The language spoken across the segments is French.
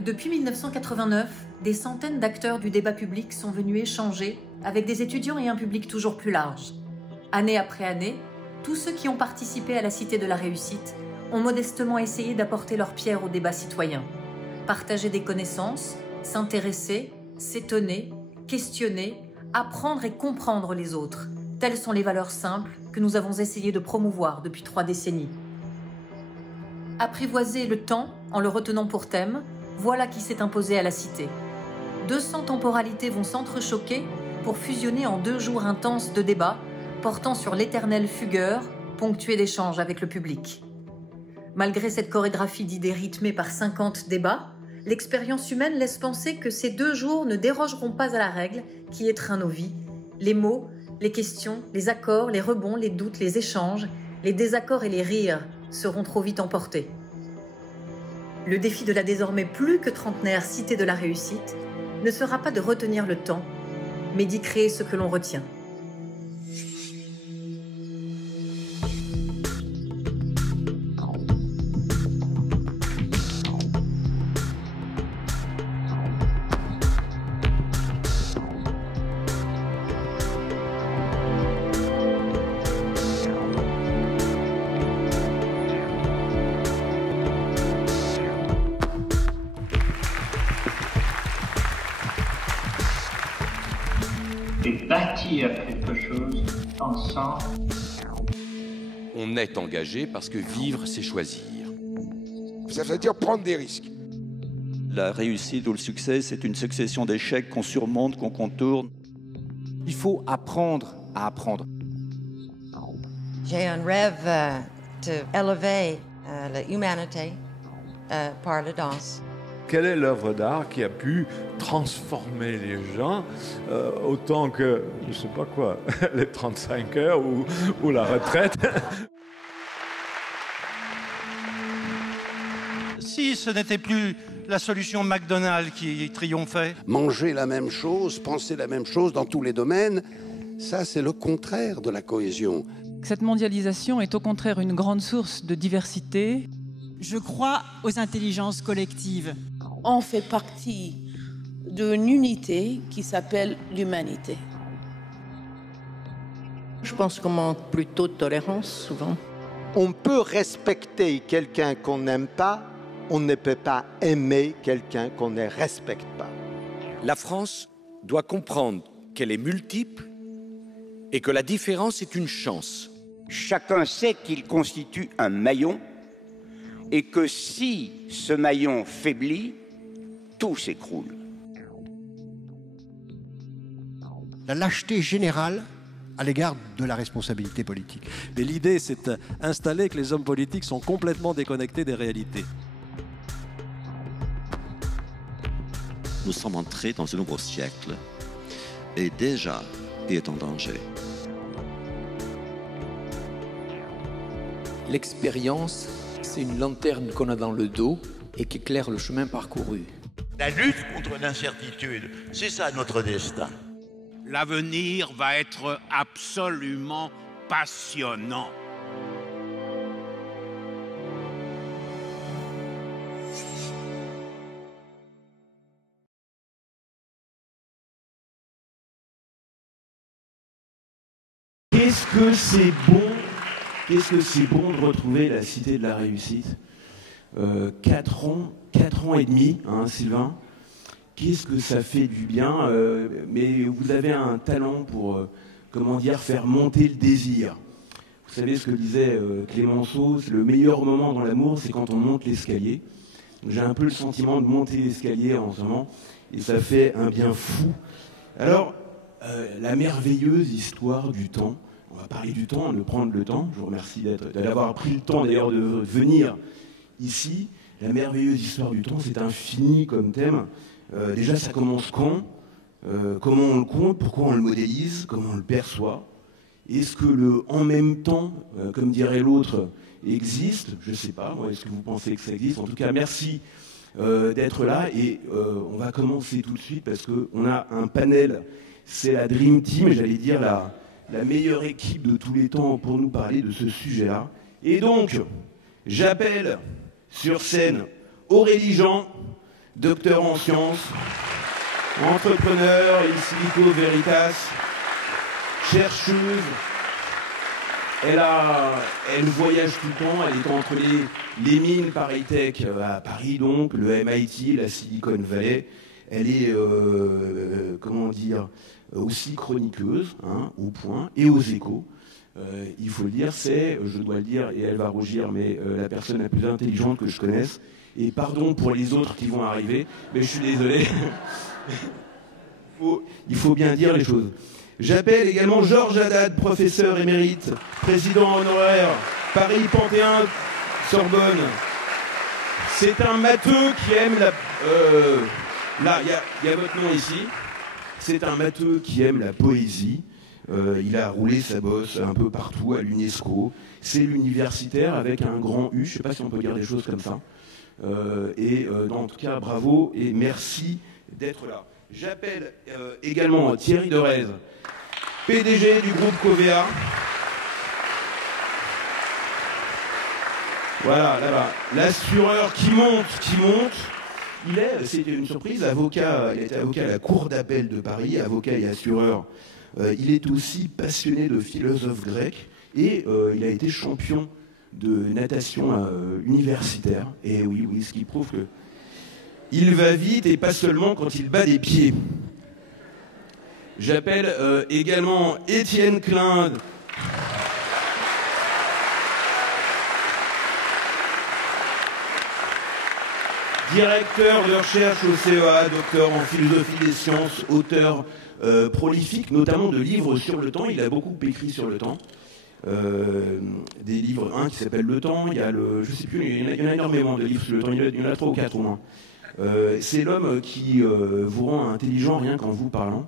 Depuis 1989, des centaines d'acteurs du débat public sont venus échanger avec des étudiants et un public toujours plus large. Année après année, tous ceux qui ont participé à la Cité de la Réussite ont modestement essayé d'apporter leur pierre au débat citoyen. Partager des connaissances, s'intéresser, s'étonner, questionner, apprendre et comprendre les autres. Telles sont les valeurs simples que nous avons essayé de promouvoir depuis 3 décennies. Apprivoiser le temps en le retenant pour thème, voilà qui s'est imposé à la Cité. 200 temporalités vont s'entrechoquer pour fusionner en 2 jours intenses de débats portant sur l'éternel fugueur, ponctué d'échanges avec le public. Malgré cette chorégraphie d'idées rythmée par 50 débats, l'expérience humaine laisse penser que ces 2 jours ne dérogeront pas à la règle qui étreint nos vies. Les mots, les questions, les accords, les rebonds, les doutes, les échanges, les désaccords et les rires seront trop vite emportés. Le défi de la désormais plus que trentenaire Cité de la Réussite ne sera pas de retenir le temps, mais d'y créer ce que l'on retient. Et bâtir quelque chose ensemble. On est engagé parce que vivre, c'est choisir. Ça veut dire prendre des risques. La réussite ou le succès, c'est une succession d'échecs qu'on surmonte, qu'on contourne. Il faut apprendre à apprendre. J'ai un rêve d'élever l'humanité par la danse. Quelle est l'œuvre d'art qui a pu transformer les gens autant que, je ne sais pas quoi, les 35 heures ou la retraite? Si ce n'était plus la solution McDonald's qui triomphait. Manger la même chose, penser la même chose dans tous les domaines, ça c'est le contraire de la cohésion. Cette mondialisation est au contraire une grande source de diversité. Je crois aux intelligences collectives. On fait partie d'une unité qui s'appelle l'humanité. Je pense qu'on manque plutôt de tolérance, souvent. On peut respecter quelqu'un qu'on n'aime pas, on ne peut pas aimer quelqu'un qu'on ne respecte pas. La France doit comprendre qu'elle est multiple et que la différence est une chance. Chacun sait qu'il constitue un maillon et que si ce maillon faiblit, tout s'écroule. La lâcheté générale à l'égard de la responsabilité politique. Mais l'idée, c'est d'installer que les hommes politiques sont complètement déconnectés des réalités. Nous sommes entrés dans un nouveau siècle et déjà, il est en danger. L'expérience, c'est une lanterne qu'on a dans le dos et qui éclaire le chemin parcouru. La lutte contre l'incertitude, c'est ça notre destin. L'avenir va être absolument passionnant. Qu'est-ce que c'est bon, de retrouver la Cité de la Réussite. 4 ans et demi, hein, Sylvain. Qu'est-ce que ça fait du bien, mais vous avez un talent pour, faire monter le désir. Vous savez ce que disait Clémenceau, c'est le meilleur moment dans l'amour, c'est quand on monte l'escalier. J'ai un peu le sentiment de monter l'escalier en ce moment, et ça fait un bien fou. Alors, la merveilleuse histoire du temps. On va parler du temps, de prendre le temps. Je vous remercie d'avoir pris le temps d'ailleurs de venir ici. La merveilleuse histoire du temps, c'est infini comme thème. Déjà, ça commence quand? Comment on le compte? Pourquoi on le modélise? Comment on le perçoit? Est-ce que le « en même temps », comme dirait l'autre, existe? Je ne sais pas. Est-ce que vous pensez que ça existe? En tout cas, merci d'être là. Et on va commencer tout de suite parce qu'on a un panel. C'est la Dream Team, j'allais dire la meilleure équipe de tous les temps pour nous parler de ce sujet-là. Et donc, j'appelle sur scène Aurélie Jean, docteur en sciences, entrepreneur in silico veritas, chercheuse. Elle voyage tout le temps, elle est entre les mines Paris Tech à Paris, donc, le MIT, la Silicon Valley. Elle est, comment dire, aussi chroniqueuse, hein, au Point et aux Échos. Il faut le dire, c'est, je dois le dire, et elle va rougir, mais la personne la plus intelligente que je connaisse. Et pardon pour les autres qui vont arriver, mais je suis désolé. Il faut bien dire les choses. J'appelle également Georges Haddad, professeur émérite, président honoraire, Paris Panthéon, Sorbonne. C'est un matheux qui aime la... là, il y a votre nom ici. C'est un matheux qui aime la poésie. Il a roulé sa bosse un peu partout à l'UNESCO. C'est l'universitaire avec un grand U. Je ne sais pas si on peut dire des choses comme ça. En tout cas, bravo et merci d'être là. J'appelle également Thierry Derez, PDG du groupe Covea. Voilà, là-bas. L'assureur qui monte. C'était une surprise, avocat, il était avocat à la Cour d'appel de Paris, avocat et assureur. Il est aussi passionné de philosophe grec et il a été champion de natation universitaire. Et oui, ce qui prouve que il va vite et pas seulement quand il bat des pieds. J'appelle également Étienne Klein. Directeur de recherche au CEA, docteur en philosophie des sciences, auteur prolifique, notamment de livres sur le temps. Il a beaucoup écrit sur le temps. Des livres, un qui s'appelle Le Temps, il y a je sais plus, il y en a énormément de livres sur le temps, il y en a 3 ou 4 au moins. C'est l'homme qui vous rend intelligent rien qu'en vous parlant.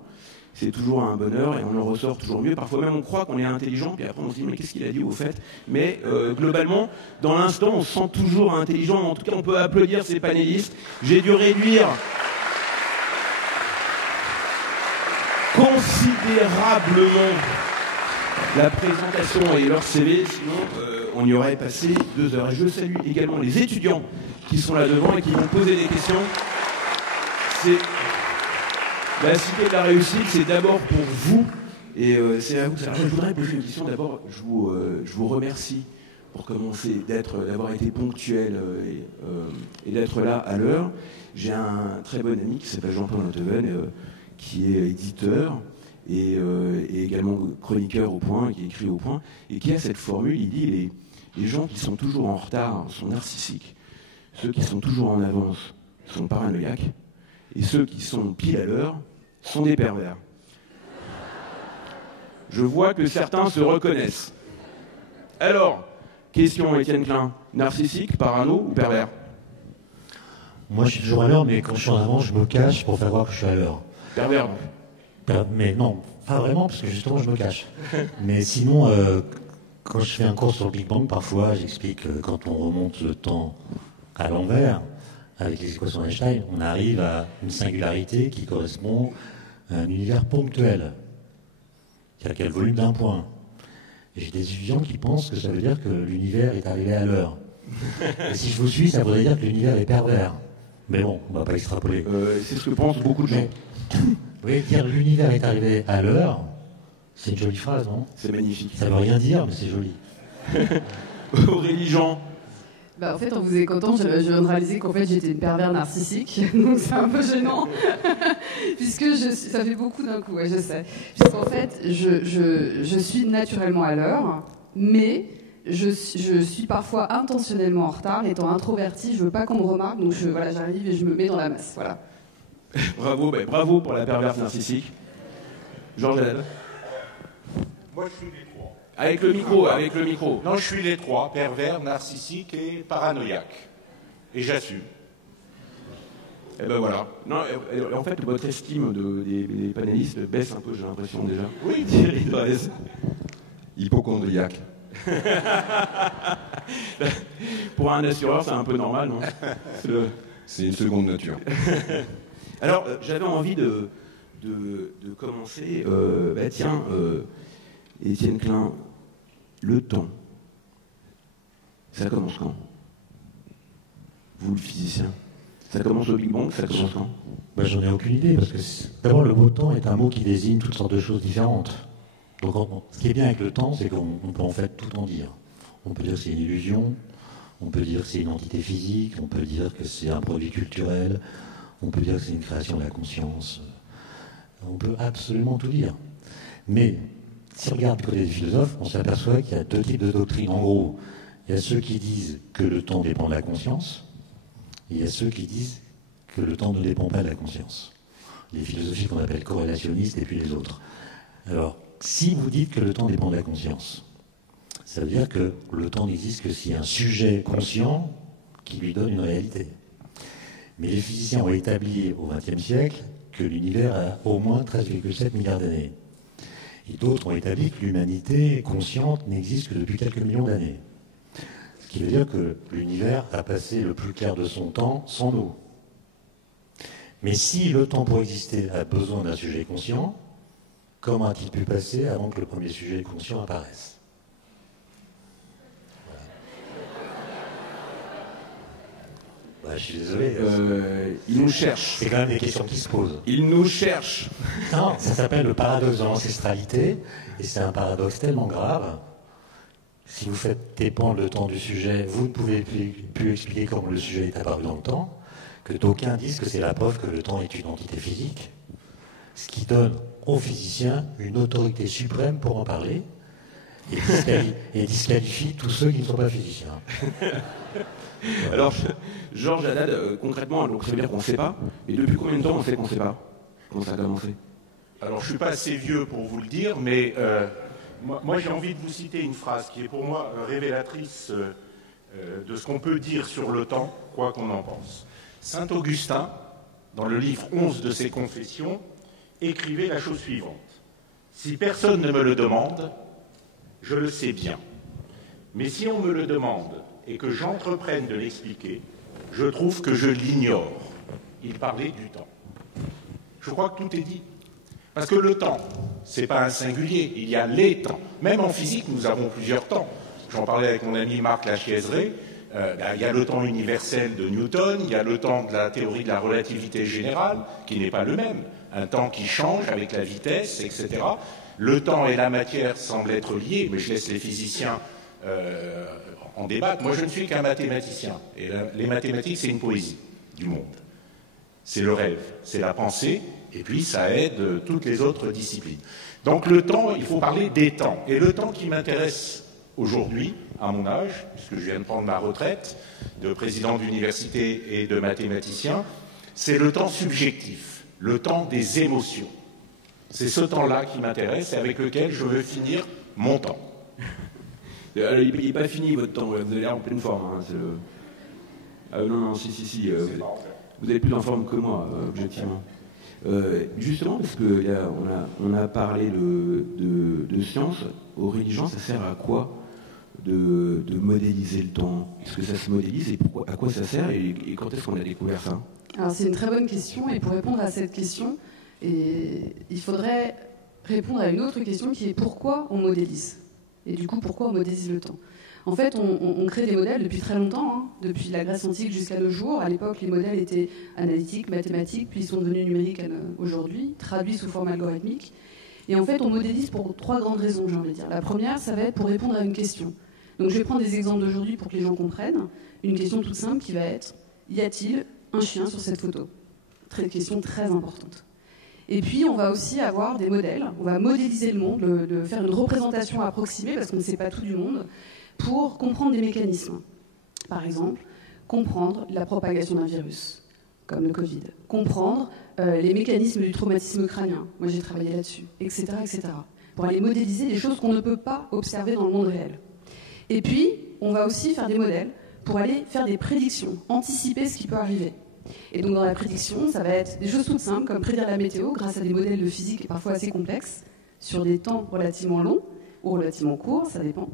C'est toujours un bonheur et on en ressort toujours mieux. Parfois même on croit qu'on est intelligent, puis après on se dit mais qu'est-ce qu'il a dit au fait? Mais globalement, dans l'instant, on se sent toujours intelligent. En tout cas, on peut applaudir ces panélistes. J'ai dû réduire considérablement la présentation et leur CV, sinon on y aurait passé 2 heures. Et je salue également les étudiants qui sont là devant et qui vont poser des questions. C'est la cité de la réussite, c'est d'abord pour vous et c'est à vous. Alors, je voudrais poser une question. D'abord, je vous remercie pour commencer d'avoir été ponctuel et d'être là à l'heure. J'ai un très bon ami qui s'appelle Jean-Paul Notteven, qui est éditeur et également chroniqueur au Point, qui écrit au Point, et qui a cette formule, il dit les gens qui sont toujours en retard sont narcissiques, ceux qui sont toujours en avance sont paranoïaques, et ceux qui sont pile à l'heure sont des pervers. Je vois que certains se reconnaissent. Alors, question Étienne Klein, narcissique, parano ou pervers? Moi je suis toujours à l'heure, mais quand je suis en avance, je me cache pour faire voir que je suis à l'heure. Pervers. Mais non, pas vraiment, parce que justement je me cache. Mais sinon, quand je fais un cours sur le Big Bang, parfois j'explique que quand on remonte le temps à l'envers, avec les équations d'Einstein, on arrive à une singularité qui correspond à un univers ponctuel. C'est-à-dire qu'il y a le volume d'un point. Et j'ai des étudiants qui pensent que ça veut dire que l'univers est arrivé à l'heure. Et si je vous suis, ça voudrait dire que l'univers est pervers. Mais bon, on ne va pas extrapoler. C'est ce que pensent beaucoup de gens. Vous voyez, dire l'univers est arrivé à l'heure, c'est une jolie phrase, non? C'est magnifique. Ça ne veut rien dire, mais c'est joli. Aurélie Jean. Bah, en fait, en vous écoutant, je viens de réaliser qu'en fait, j'étais une pervers narcissique, donc c'est un peu gênant, puisque ça fait beaucoup d'un coup, ouais, je sais. Puisqu'en fait, je suis naturellement à l'heure, mais je suis parfois intentionnellement en retard, étant introvertie, je veux pas qu'on me remarque, donc j'arrive et je me mets dans la masse, voilà. Bravo pour la perverse narcissique. Georges Haddad. Moi, je suis les 3. Avec le micro. Non, je suis les 3, pervers, narcissique et paranoïaque. Et j'assume. Eh ben voilà. Non, en fait, votre estime des panélistes baisse un peu, j'ai l'impression déjà. Oui. Thierry Derez. Hypochondriaque. Pour un assureur, c'est un peu normal, non? C'est une seconde nature. Alors, j'avais envie de commencer. Étienne Klein, le temps, ça commence quand? vous le physicien? Ça commence au Big Bang, ça commence quand? Ben, j'en ai aucune idée, parce que d'abord le mot temps est un mot qui désigne toutes sortes de choses différentes. Donc ce qui est bien avec le temps, c'est qu'on peut en fait tout en dire. On peut dire que c'est une illusion, on peut dire que c'est une entité physique, on peut dire que c'est un produit culturel, on peut dire que c'est une création de la conscience. On peut absolument tout dire. Mais si on regarde du côté des philosophes, on s'aperçoit qu'il y a deux types de doctrines. En gros, il y a ceux qui disent que le temps dépend de la conscience, et il y a ceux qui disent que le temps ne dépend pas de la conscience. Les philosophies qu'on appelle corrélationnistes et puis les autres. Alors, si vous dites que le temps dépend de la conscience, ça veut dire que le temps n'existe que s'il y a un sujet conscient qui lui donne une réalité. Mais les physiciens ont établi au XXe siècle que l'univers a au moins 13,7 milliards d'années. Et d'autres ont établi que l'humanité consciente n'existe que depuis quelques millions d'années. Ce qui veut dire que l'univers a passé le plus clair de son temps sans nous. Mais si le temps pour exister a besoin d'un sujet conscient, comment a-t-il pu passer avant que le premier sujet conscient apparaisse? Bah, je suis désolé. Il nous cherche. C'est quand même des questions qui se posent. Il nous cherche. Non, ça s'appelle le paradoxe de l'ancestralité, et c'est un paradoxe tellement grave. Si vous faites dépendre le temps du sujet, vous ne pouvez plus expliquer comment le sujet est apparu dans le temps, que d'aucuns disent que c'est la preuve que le temps est une entité physique, ce qui donne aux physiciens une autorité suprême pour en parler, et disqualifie tous ceux qui ne sont pas physiciens. Alors, Georges Haddad, concrètement, donc ça veut dire qu'on ne sait pas. Et depuis combien de temps on sait qu'on ne sait pas? Comment ça a commencé? Alors, je ne suis pas assez vieux pour vous le dire, mais moi j'ai envie de vous citer une phrase qui est pour moi révélatrice de ce qu'on peut dire sur le temps, quoi qu'on en pense. Saint Augustin, dans le livre 11 de ses Confessions, écrivait la chose suivante. « Si personne ne me le demande, je le sais bien. Mais si on me le demande et que j'entreprenne de l'expliquer, je trouve que je l'ignore. » Il parlait du temps. Je crois que tout est dit. Parce que le temps, ce n'est pas un singulier, il y a les temps. Même en physique, nous avons plusieurs temps. J'en parlais avec mon ami Marc Lachiaiseray. Il y a le temps universel de Newton, il y a le temps de la théorie de la relativité générale, qui n'est pas le même. Un temps qui change avec la vitesse, etc. Le temps et la matière semblent être liés, mais je laisse les physiciens en débattre. Moi, je ne suis qu'un mathématicien. Et les mathématiques, c'est une poésie du monde. C'est le rêve, c'est la pensée, et puis ça aide toutes les autres disciplines. Donc le temps, il faut parler des temps. Et le temps qui m'intéresse aujourd'hui, à mon âge, puisque je viens de prendre ma retraite de président d'université et de mathématicien, c'est le temps subjectif, le temps des émotions. C'est ce temps-là qui m'intéresse et avec lequel je veux finir mon temps. Il n'est pas fini votre temps, vous avez l'air en pleine forme. Hein, non, si. Vous êtes plus en forme que moi, objectivement. Justement, parce qu'on a parlé de science, aux religions, ça sert à quoi de modéliser le temps? Est-ce que ça se modélise et à quoi ça sert et quand est-ce qu'on a découvert ça? Alors c'est une très bonne question et pour répondre à cette question, il faudrait répondre à une autre question qui est pourquoi on modélise? Et du coup, pourquoi on modélise le temps? En fait, on crée des modèles depuis très longtemps, hein, depuis la Grèce antique jusqu'à nos jours. À l'époque, les modèles étaient analytiques, mathématiques, puis ils sont devenus numériques aujourd'hui, traduits sous forme algorithmique. Et en fait, on modélise pour trois grandes raisons, j'ai envie de dire. La première, ça va être pour répondre à une question. Donc je vais prendre des exemples d'aujourd'hui pour que les gens comprennent. Une question toute simple qui va être « Y a-t-il un chien sur cette photo ?» Question très importante. Et puis, on va aussi avoir des modèles. On va modéliser le monde, de faire une représentation approximée, parce qu'on ne sait pas tout du monde, pour comprendre des mécanismes. Par exemple, comprendre la propagation d'un virus, comme le Covid. Comprendre les mécanismes du traumatisme crânien. Moi, j'ai travaillé là-dessus, etc., etc. Pour aller modéliser des choses qu'on ne peut pas observer dans le monde réel. Et puis, on va aussi faire des modèles pour aller faire des prédictions, anticiper ce qui peut arriver. Et donc, dans la prédiction, ça va être des choses toutes simples, comme prédire la météo grâce à des modèles de physique parfois assez complexes, sur des temps relativement longs, ou relativement courts, ça dépend.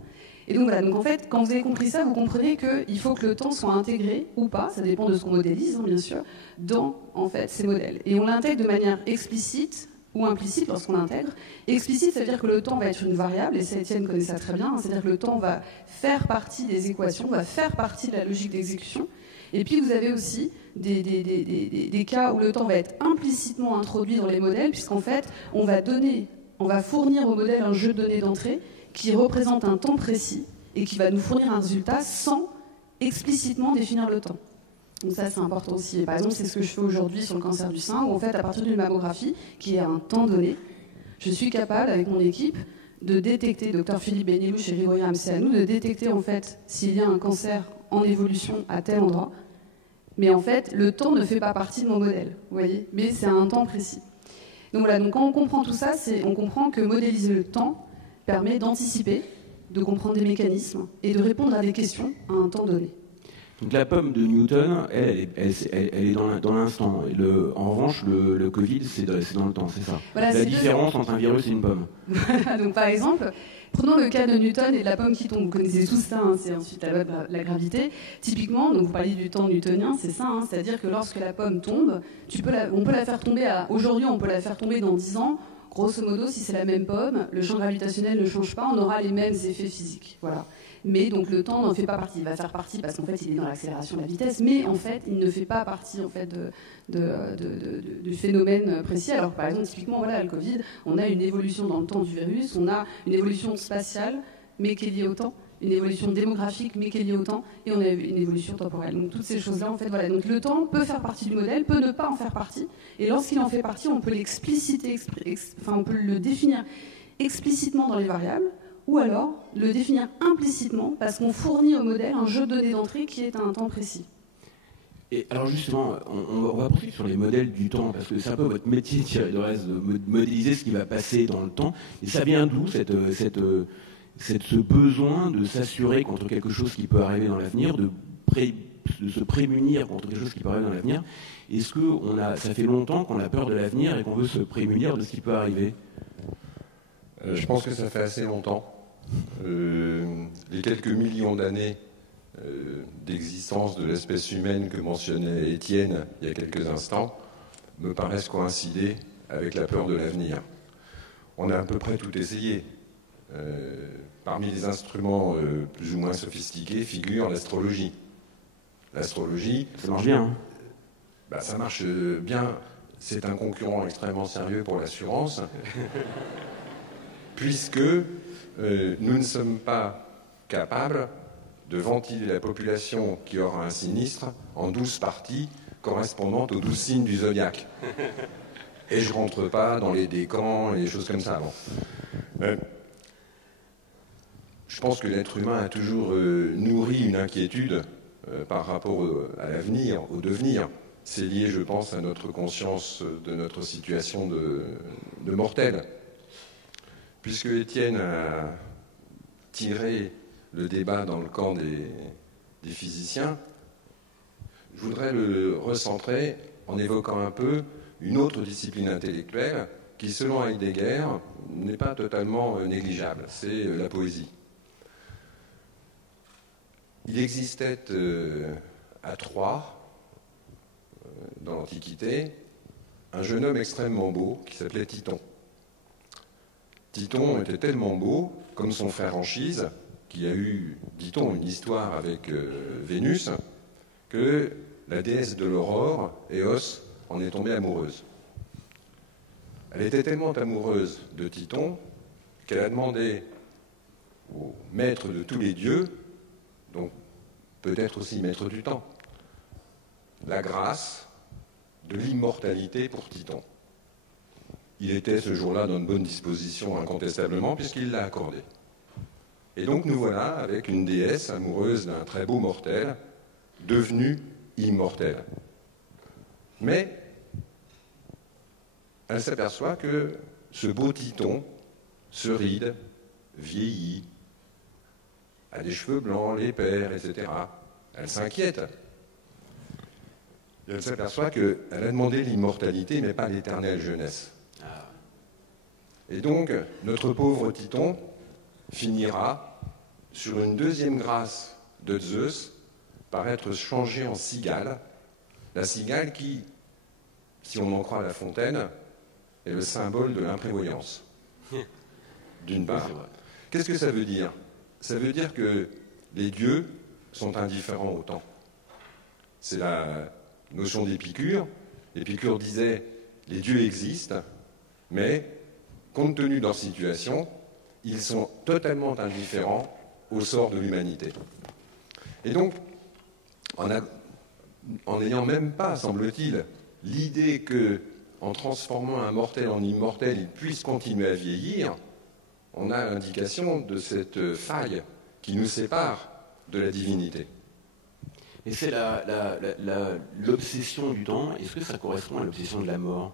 Et donc voilà, donc en fait, quand vous avez compris ça, vous comprenez qu'il faut que le temps soit intégré, ou pas, ça dépend de ce qu'on modélise, hein, bien sûr, dans en fait, ces modèles. Et on l'intègre de manière explicite, ou implicite lorsqu'on l'intègre. Explicite, ça veut dire que le temps va être une variable, et ça, Étienne connaît ça très bien, c'est-à-dire que le temps va faire partie des équations, va faire partie de la logique d'exécution. Et puis vous avez aussi des cas où le temps va être implicitement introduit dans les modèles, puisqu'en fait, on va fournir au modèle un jeu de données d'entrée qui représente un temps précis et qui va nous fournir un résultat sans explicitement définir le temps. Donc ça, c'est important aussi. Et par exemple, c'est ce que je fais aujourd'hui sur le cancer du sein, où en fait, à partir d'une mammographie, qui est à un temps donné, je suis capable, avec mon équipe, de détecter, Dr Philippe Benyelouche et Rigoya Amseanou, de détecter en fait s'il y a un cancer en évolution à tel endroit. Mais en fait, le temps ne fait pas partie de mon modèle, vous voyez, mais c'est à un temps précis. Donc voilà, donc quand on comprend tout ça, on comprend que modéliser le temps permet d'anticiper, de comprendre des mécanismes et de répondre à des questions à un temps donné. Donc la pomme de Newton, elle est dans l'instant. En revanche, le Covid, c'est dans le temps, c'est ça. Voilà, la différence entre un virus et une pomme. Donc par exemple, prenons le cas de Newton et de la pomme qui tombe. Vous connaissez tous ça, hein, c'est ensuite la loi de la gravité. Typiquement, donc vous parliez du temps newtonien, c'est ça, hein, c'est-à-dire que lorsque la pomme tombe, on peut la faire tomber aujourd'hui, on peut la faire tomber dans 10 ans. Grosso modo, si c'est la même pomme, le champ gravitationnel ne change pas, on aura les mêmes effets physiques. Voilà. Mais donc le temps n'en fait pas partie. Il va faire partie parce qu'en fait il est dans l'accélération de la vitesse, mais en fait il ne fait pas partie en fait du phénomène précis. Alors par exemple typiquement voilà le Covid, on a une évolution dans le temps du virus, on a une évolution spatiale mais qui est liée au temps, une évolution démographique mais qui est liée au temps, et on a une évolution temporelle. Donc toutes ces choses-là en fait voilà. Donc le temps peut faire partie du modèle, peut ne pas en faire partie, et lorsqu'il en fait partie, on peut l'expliciter, on peut le définir explicitement dans les variables. Ou alors le définir implicitement parce qu'on fournit au modèle un jeu de données d'entrée qui est à un temps précis. Et alors justement, on va poursuivre sur les modèles du temps, parce que c'est un peu votre métier, Thierry Dorez, de modéliser ce qui va passer dans le temps. Et ça vient d'où ce besoin de s'assurer contre quelque chose qui peut arriver dans l'avenir, de se prémunir contre quelque chose qui peut arriver dans l'avenir? Est-ce que ça fait longtemps qu'on a peur de l'avenir et qu'on veut se prémunir de ce qui peut arriver? Je pense que ça fait assez longtemps. Les quelques millions d'années d'existence de l'espèce humaine que mentionnait Étienne il y a quelques instants me paraissent coïncider avec la peur de l'avenir. On a à peu près tout essayé. Parmi les instruments plus ou moins sophistiqués figure l'astrologie. L'astrologie... Ça marche bien. Hein. Ça marche bien. C'est un concurrent extrêmement sérieux pour l'assurance. Puisque nous ne sommes pas capables de ventiler la population qui aura un sinistre en 12 parties correspondantes aux 12 signes du zodiaque. Et je ne rentre pas dans les décans et les choses comme ça. Bon. Je pense que l'être humain a toujours nourri une inquiétude par rapport à l'avenir, au devenir. C'est lié, je pense, à notre conscience de notre situation de mortel. Puisque Étienne a tiré le débat dans le camp des physiciens, je voudrais le recentrer en évoquant un peu une autre discipline intellectuelle qui, selon Heidegger, n'est pas totalement négligeable, c'est la poésie. Il existait à Troie, dans l'Antiquité, un jeune homme extrêmement beau qui s'appelait Titon. Titon était tellement beau, comme son frère Anchise, qui a eu, dit-on, une histoire avec Vénus, que la déesse de l'aurore, Eos, en est tombée amoureuse. Elle était tellement amoureuse de Titon qu'elle a demandé au maître de tous les dieux, donc peut-être aussi maître du temps, la grâce de l'immortalité pour Titon. Il était ce jour-là dans une bonne disposition incontestablement puisqu'il l'a accordé. Et donc nous voilà avec une déesse amoureuse d'un très beau mortel, devenue immortelle. Mais elle s'aperçoit que ce beau Titon se ride, vieillit, a des cheveux blancs, les perd, etc. Elle s'inquiète. Et elle s'aperçoit qu'elle a demandé l'immortalité, mais pas l'éternelle jeunesse. Et donc, notre pauvre Titon finira, sur une deuxième grâce de Zeus, par être changé en cigale. La cigale qui, si on en croit La Fontaine, est le symbole de l'imprévoyance, d'une part. Qu'est-ce que ça veut dire? Ça veut dire que les dieux sont indifférents au temps. C'est la notion d'Épicure. Épicure disait « les dieux existent, mais compte tenu de leur situation, ils sont totalement indifférents au sort de l'humanité. » Et donc, en n'ayant même pas, semble-t-il, l'idée que, en transformant un mortel en immortel, il puisse continuer à vieillir, on a l'indication de cette faille qui nous sépare de la divinité. Et c'est l'obsession du temps. Est-ce que ça correspond à l'obsession de la mort?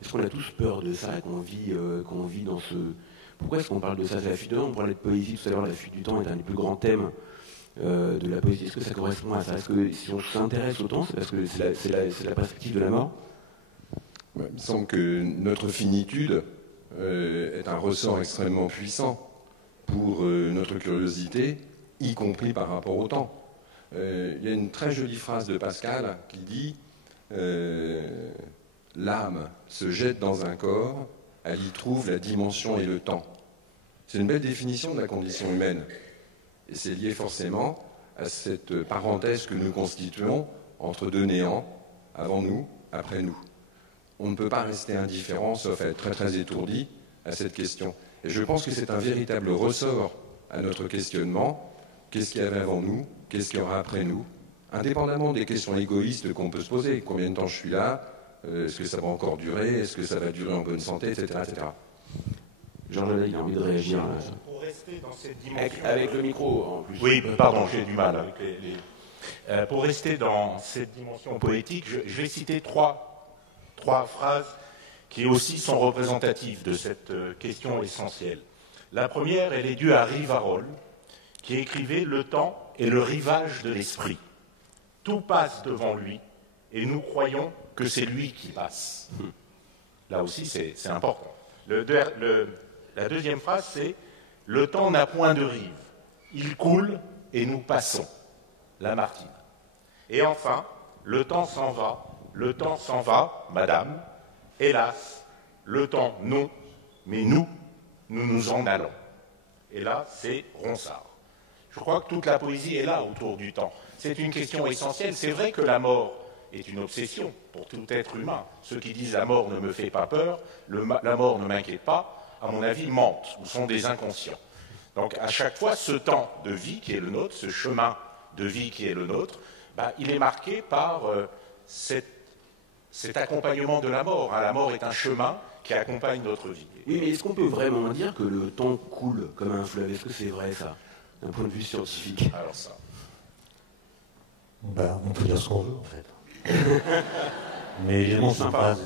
Est-ce qu'on a tous peur de ça, qu'on vit dans ce... Pourquoi est-ce qu'on parle de ça? C'est la fuite du temps. On parlait de poésie tout à l'heure. La fuite du temps est un des plus grands thèmes de la poésie. Est-ce que ça correspond à ça? Est-ce que si on s'intéresse au temps, c'est parce que c'est la perspective de la mort? Il me semble que notre finitude est un ressort extrêmement puissant pour notre curiosité, y compris par rapport au temps. Il y a une très jolie phrase de Pascal qui dit « L'âme se jette dans un corps, elle y trouve la dimension et le temps. » C'est une belle définition de la condition humaine. Et c'est lié forcément à cette parenthèse que nous constituons entre deux néants, avant nous, après nous. On ne peut pas rester indifférent, sauf à être très très étourdi à cette question. Et je pense que c'est un véritable ressort à notre questionnement. Qu'est-ce qu'il y avait avant nous? Qu'est-ce qu'il y aura après nous? Indépendamment des questions égoïstes qu'on peut se poser. Combien de temps je suis là? Est-ce que ça va encore durer? Est-ce que ça va durer en bonne santé? Etc. etc. Jean-Jacques, il a envie de réagir. Pour rester dans cette dimension... Avec le micro, en plus. Oui, pardon, j'ai du mal avec les... Pour rester dans cette dimension poétique, je vais citer trois phrases qui aussi sont représentatives de cette question essentielle. La première, elle est due à Rivarol, qui écrivait « Le temps est le rivage de l'esprit. Tout passe devant lui, et nous croyons que c'est lui qui passe. » Là aussi, c'est important. La deuxième phrase, c'est « Le temps n'a point de rive. Il coule et nous passons. » Lamartine. Et enfin, « Le temps s'en va, madame. Hélas, le temps non, mais nous nous en allons. » Et là, c'est Ronsard. Je crois que toute la poésie est là autour du temps. C'est une question essentielle. C'est vrai que la mort est une obsession pour tout être humain. Ceux qui disent « la mort ne me fait pas peur »,« la mort ne m'inquiète pas », à mon avis, mentent ou sont des inconscients. Donc à chaque fois, ce temps de vie qui est le nôtre, ce chemin de vie qui est le nôtre, il est marqué par cet accompagnement de la mort. La mort est un chemin qui accompagne notre vie. Oui, mais est-ce qu'on peut vraiment dire que le temps coule comme un fleuve? Est-ce que c'est vrai, ça, d'un point de vue scientifique? Alors ça... on peut dire ce qu'on veut, en fait. Mais évidemment,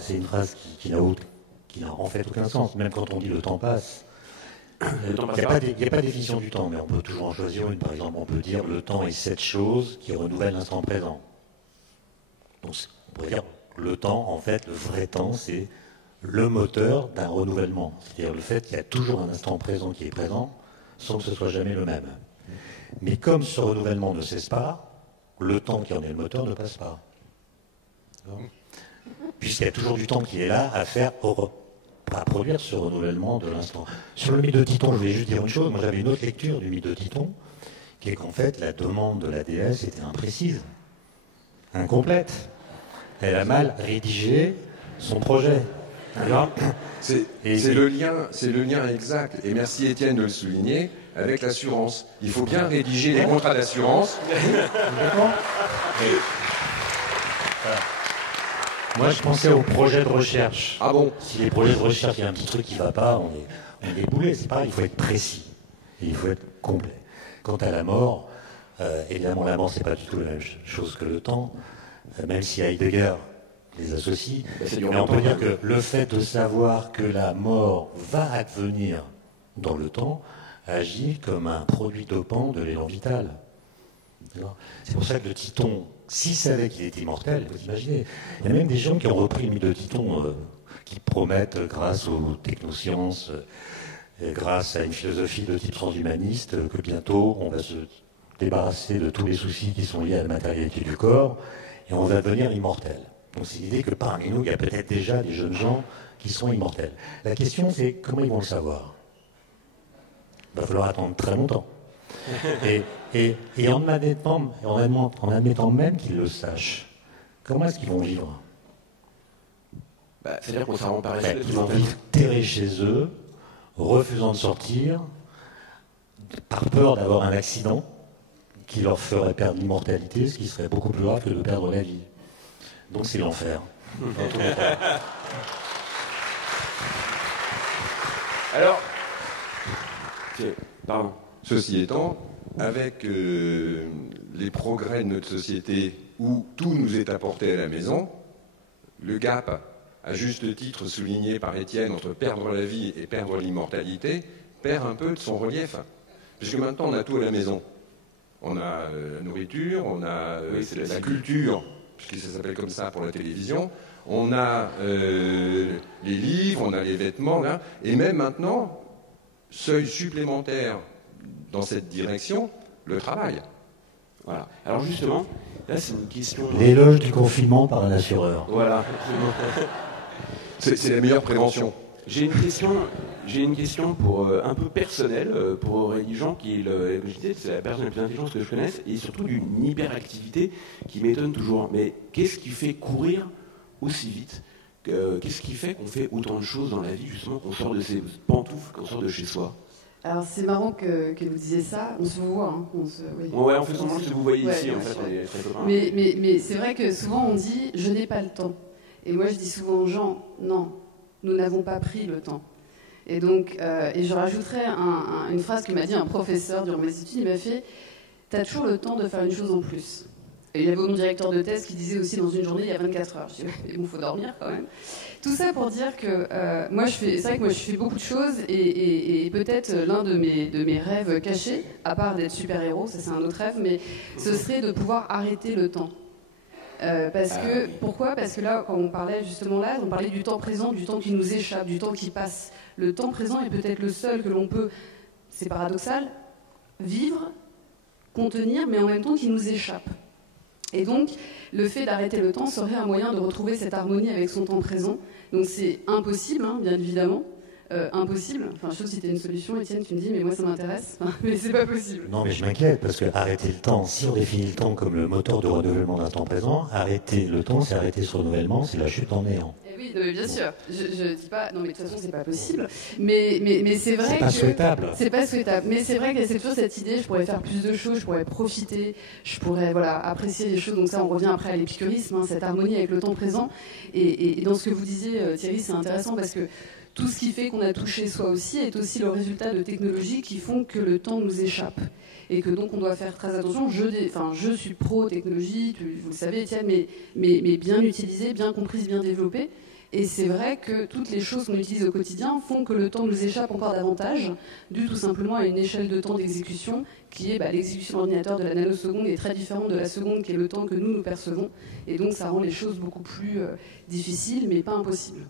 c'est une phrase qui n'a en fait aucun sens. Même quand on dit « le temps passe », il n'y a pas de définition du temps, mais on peut toujours en choisir une. Par exemple, on peut dire « le temps est cette chose qui renouvelle l'instant présent ». Donc, on pourrait dire « le temps, en fait, le vrai temps, c'est le moteur d'un renouvellement ». C'est-à-dire le fait qu'il y a toujours un instant présent qui est présent, sans que ce soit jamais le même. Mais comme ce renouvellement ne cesse pas, le temps qui en est le moteur ne passe pas. Puisqu'il y a toujours du temps qui est là à produire ce renouvellement de l'instant. Sur le mythe de Titon, je voulais juste dire une chose. Moi, j'avais une autre lecture du mythe de Titon, qui est qu'en fait, la demande de la déesse était imprécise, incomplète. Elle a mal rédigé son projet. C'est le lien exact, et merci Étienne de le souligner, avec l'assurance. Il faut bien rédiger les contrats d'assurance. Moi, je pensais aux projets de recherche. Ah bon? Si les projets de recherche, il y a un petit truc qui ne va pas, on est déboulé. C'est pareil, il faut être précis. Et il faut être complet. Quant à la mort, évidemment, la mort, c'est pas du tout la même chose que le temps, même si Heidegger les associe. Mais on peut dire que le fait de savoir que la mort va advenir dans le temps agit comme un produit dopant de l'élan vital. C'est pour ça que le Titon, s'il savait qu'il était immortel, vous imaginez, il y a même des gens qui ont repris le mythe de Titon, qui promettent, grâce aux technosciences, grâce à une philosophie de type transhumaniste, que bientôt on va se débarrasser de tous les soucis qui sont liés à la matérialité du corps, et on va devenir immortel. Donc c'est l'idée que parmi nous, il y a peut-être déjà des jeunes gens qui sont immortels. La question, c'est comment ils vont le savoir? Il va falloir attendre très longtemps. Et en admettant même qu'ils le sachent, comment est-ce qu'ils vont vivre? C'est-à-dire qu'on s'en rend par échelle. Ils vont vivre terrés chez eux, refusant de sortir, par peur d'avoir un accident qui leur ferait perdre l'immortalité, ce qui serait beaucoup plus grave que de perdre la vie. Donc c'est l'enfer. Alors, pardon. Ceci étant, avec les progrès de notre société où tout nous est apporté à la maison, le gap, à juste titre souligné par Étienne, entre perdre la vie et perdre l'immortalité, perd un peu de son relief. Puisque maintenant, on a tout à la maison. On a la nourriture, on a la culture, puisque ça s'appelle comme ça pour la télévision, on a les livres, on a les vêtements, là, et même maintenant, seuil supplémentaire dans cette direction, le travail. Voilà. Alors justement, là c'est une question... L'éloge du confinement par un assureur. Voilà. C'est la meilleure prévention. J'ai une question pour, un peu personnelle pour Aurélie Jean, qui est c'est la personne la plus intelligente que je connaisse, et surtout d'une hyperactivité qui m'étonne toujours. Mais qu'est-ce qui fait courir aussi vite? Qu'est-ce qui fait qu'on fait autant de choses dans la vie, justement, qu'on sort de ses pantoufles, qu'on sort de chez soi? Alors c'est marrant que vous disiez ça, on se voit. Hein, oui. Ouais, on fait semblant que vous voyez ici, en fait, on est très copains. Mais c'est vrai que souvent on dit « je n'ai pas le temps ». Et moi je dis souvent aux gens « non, nous n'avons pas pris le temps ». Et donc, et je rajouterais une phrase que m'a dit un professeur durant mes études, il m'a fait « t'as toujours le temps de faire une chose en plus ». Et il y avait mon directeur de thèse qui disait aussi dans une journée, il y a 24 heures. Je dis, mais bon, il faut dormir quand même. Tout ça pour dire que c'est vrai que moi je fais beaucoup de choses et peut-être l'un de mes rêves cachés, à part d'être super-héros, ça c'est un autre rêve, mais ce serait de pouvoir arrêter le temps. Pourquoi? Parce que là, quand on parlait justement là, on parlait du temps présent, du temps qui nous échappe, du temps qui passe. Le temps présent est peut-être le seul que l'on peut, c'est paradoxal, vivre, contenir, mais en même temps qui nous échappe. Et donc, le fait d'arrêter le temps serait un moyen de retrouver cette harmonie avec son temps présent. Donc c'est impossible, hein, bien évidemment. Impossible. Enfin, je sais si tu as une solution, Étienne, tu me dis, mais moi ça m'intéresse. Mais c'est pas possible. Non, mais je m'inquiète, parce que arrêter le temps, si on définit le temps comme le moteur de renouvellement d'un temps présent, arrêter le temps, c'est arrêter ce renouvellement, c'est la chute en néant. Et oui, non, mais bien sûr. Je dis pas, non, mais de toute façon, c'est pas possible. Mais c'est vrai c'est pas souhaitable. C'est pas souhaitable. Mais c'est vrai que c'est toujours cette idée, je pourrais faire plus de choses, je pourrais profiter, je pourrais apprécier les choses. Donc ça, on revient après à l'épicurisme, hein, cette harmonie avec le temps présent. Et dans ce que vous disiez, Thierry, c'est intéressant parce que tout ce qui fait qu'on a touché soi aussi est aussi le résultat de technologies qui font que le temps nous échappe. Et que donc on doit faire très attention. Je suis pro-technologie, vous le savez, Étienne, mais bien utilisée, bien comprise, bien développée. Et c'est vrai que toutes les choses qu'on utilise au quotidien font que le temps nous échappe encore davantage, dû tout simplement à une échelle de temps d'exécution qui est l'exécution d'ordinateur de la nanoseconde est très différente de la seconde qui est le temps que nous percevons. Et donc ça rend les choses beaucoup plus difficiles, mais pas impossibles.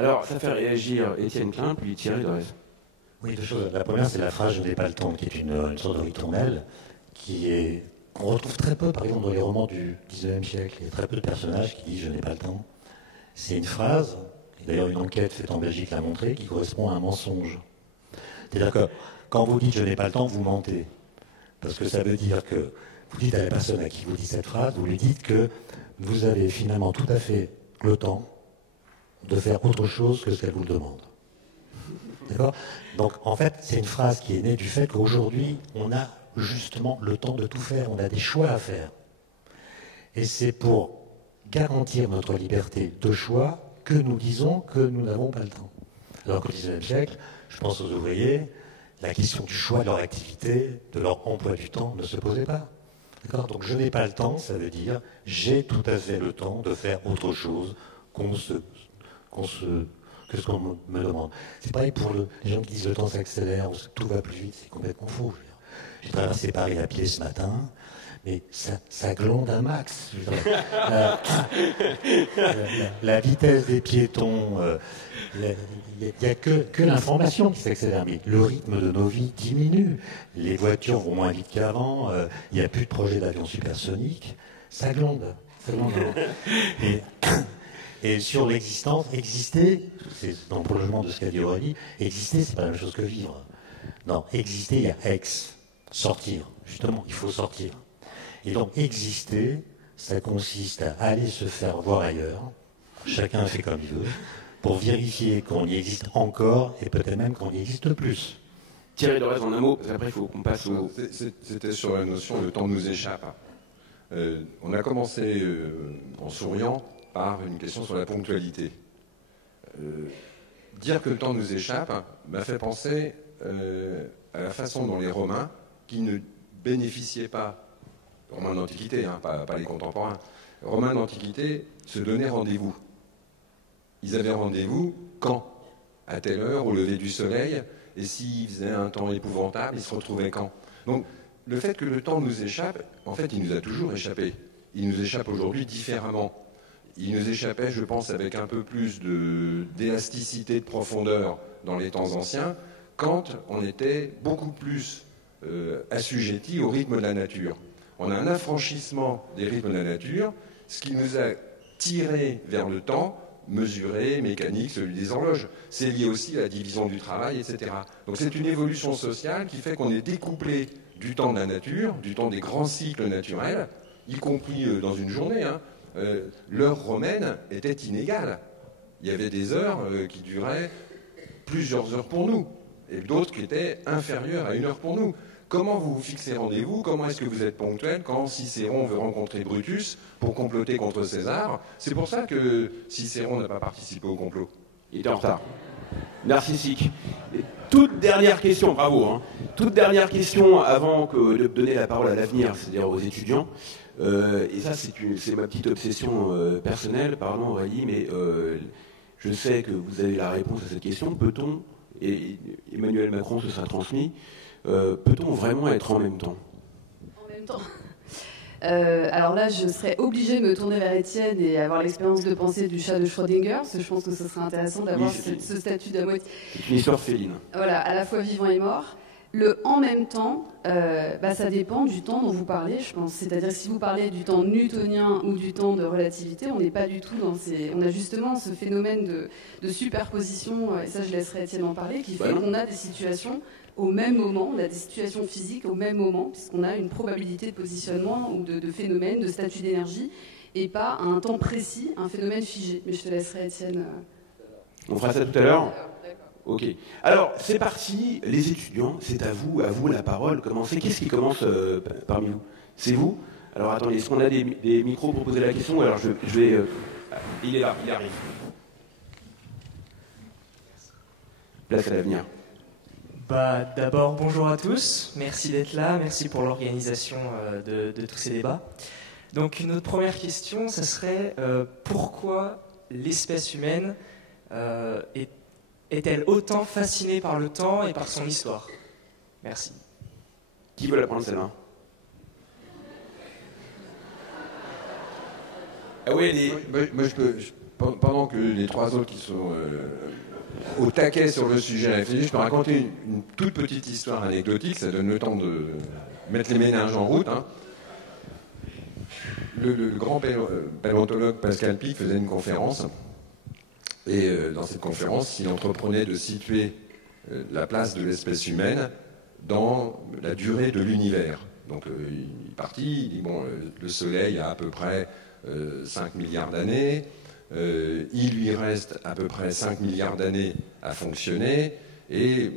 Alors, ça fait réagir Étienne Klein, puis Thierry Dorez. Oui, deux choses. La première, c'est la phrase « je n'ai pas le temps », qui est une sorte de ritournelle, qu'on retrouve très peu, par exemple, dans les romans du XIXe siècle. Il y a très peu de personnages qui disent « je n'ai pas le temps ». C'est une phrase, et d'ailleurs une enquête faite en Belgique l'a montré, qui correspond à un mensonge. C'est-à-dire que quand vous dites « je n'ai pas le temps », vous mentez. Parce que ça veut dire que vous dites à la personne à qui vous dites cette phrase, vous lui dites que vous avez finalement tout à fait le temps de faire autre chose que ce qu'elle vous le demande. D'accord? Donc, en fait, c'est une phrase qui est née du fait qu'aujourd'hui, on a justement le temps de tout faire, on a des choix à faire. Et c'est pour garantir notre liberté de choix que nous disons que nous n'avons pas le temps. Alors qu'au XIXe siècle, je pense aux ouvriers, la question du choix de leur activité, de leur emploi du temps ne se posait pas. D'accord? Donc, je n'ai pas le temps, ça veut dire j'ai tout à fait le temps de faire autre chose que ce qu'on me demande. C'est pareil pour les gens qui disent le temps s'accélère, tout va plus vite, c'est complètement faux. J'ai traversé Paris à pied ce matin, mais ça glande un max. La vitesse des piétons, il n'y a que l'information qui s'accélère, mais le rythme de nos vies diminue. Les voitures vont moins vite qu'avant, il n'y a plus de projet d'avion supersonique. Ça gronde. Et sur l'existence, exister, c'est dans le prolongement de ce qu'a dit Aurélie, exister, c'est pas la même chose que vivre. Non, exister, il y a ex, sortir. Justement, il faut sortir. Et donc, exister, ça consiste à aller se faire voir ailleurs, chacun fait comme il veut, pour vérifier qu'on y existe encore et peut-être même qu'on y existe plus. Thierry Dorez en un mot, parce qu'après il faut qu'on passe au... C'était sur la notion le temps nous échappe. On a commencé en souriant par une question sur la ponctualité. Dire que le temps nous échappe m'a fait penser à la façon dont les Romains, qui ne bénéficiaient pas, Romains d'Antiquité, hein, pas les contemporains, Romains d'Antiquité se donnaient rendez-vous. Ils avaient rendez-vous quand? À telle heure, au lever du soleil, et s'il faisait un temps épouvantable, ils se retrouvaient quand? Donc, le fait que le temps nous échappe, en fait, il nous a toujours échappé. Il nous échappe aujourd'hui différemment. Il nous échappait, je pense, avec un peu plus d'élasticité, de profondeur dans les temps anciens, quand on était beaucoup plus assujetti au rythme de la nature. On a un affranchissement des rythmes de la nature, ce qui nous a tiré vers le temps mesuré, mécanique, celui des horloges. C'est lié aussi à la division du travail, etc. Donc c'est une évolution sociale qui fait qu'on est découplé du temps de la nature, du temps des grands cycles naturels, y compris dans une journée. L'heure romaine était inégale. Il y avait des heures qui duraient plusieurs heures pour nous, et d'autres qui étaient inférieures à une heure pour nous. Comment vous vous fixez rendez-vous? Comment est-ce que vous êtes ponctuel quand Cicéron veut rencontrer Brutus pour comploter contre César? C'est pour ça que Cicéron n'a pas participé au complot. Il était en retard. Narcissique. Et toute dernière question, bravo. Hein. Toute dernière question avant de donner la parole à l'avenir, c'est-à-dire aux étudiants. Et ça, c'est ma petite obsession personnelle, pardon Aurélie, mais je sais que vous avez la réponse à cette question. Peut-on, et Emmanuel Macron se sera transmis, peut-on vraiment être en même temps? En même temps. Alors là, je serais obligée de me tourner vers Étienne et avoir l'expérience de pensée du chat de Schrödinger, parce que je pense que ce serait intéressant d'avoir ce statut d'à moitié. C'est une histoire féline. Voilà, à la fois vivant et mort. Le en même temps, ça dépend du temps dont vous parlez, je pense. C'est-à-dire que si vous parlez du temps newtonien ou du temps de relativité, on n'est pas du tout dans ces... On a justement ce phénomène de superposition, et ça je laisserai Étienne en parler, qui fait qu'on a des situations au même moment, on a des situations physiques au même moment, puisqu'on a une probabilité de positionnement ou de phénomène, de statut d'énergie, et pas à un temps précis, un phénomène figé. Mais je te laisserai, Étienne. On fera ça tout à l'heure. Ok. Alors, c'est parti, les étudiants, c'est à vous la parole. Commencez. Qu'est-ce qui commence parmi vous? C'est vous? Alors, attendez, est-ce qu'on a des micros pour poser la question? Alors, je vais... il est là, il arrive. Place à l'avenir. D'abord, bonjour à tous. Merci d'être là. Merci pour l'organisation de tous ces débats. Donc, notre première question, ça serait pourquoi l'espèce humaine est-elle autant fascinée par le temps et par son histoire? Merci. Qui veut la prendre, celle-là? Ah oui, moi, pendant que les trois autres qui sont au taquet sur le sujet réfléchissent, je peux raconter une toute petite histoire anecdotique, ça donne le temps de mettre les méninges en route. Hein. Le grand paléontologue Pascal Pic faisait une conférence. Et dans cette conférence, il entreprenait de situer la place de l'espèce humaine dans la durée de l'univers. Donc il partit, il dit, bon, le Soleil a à peu près 5 milliards d'années, il lui reste à peu près 5 milliards d'années à fonctionner, et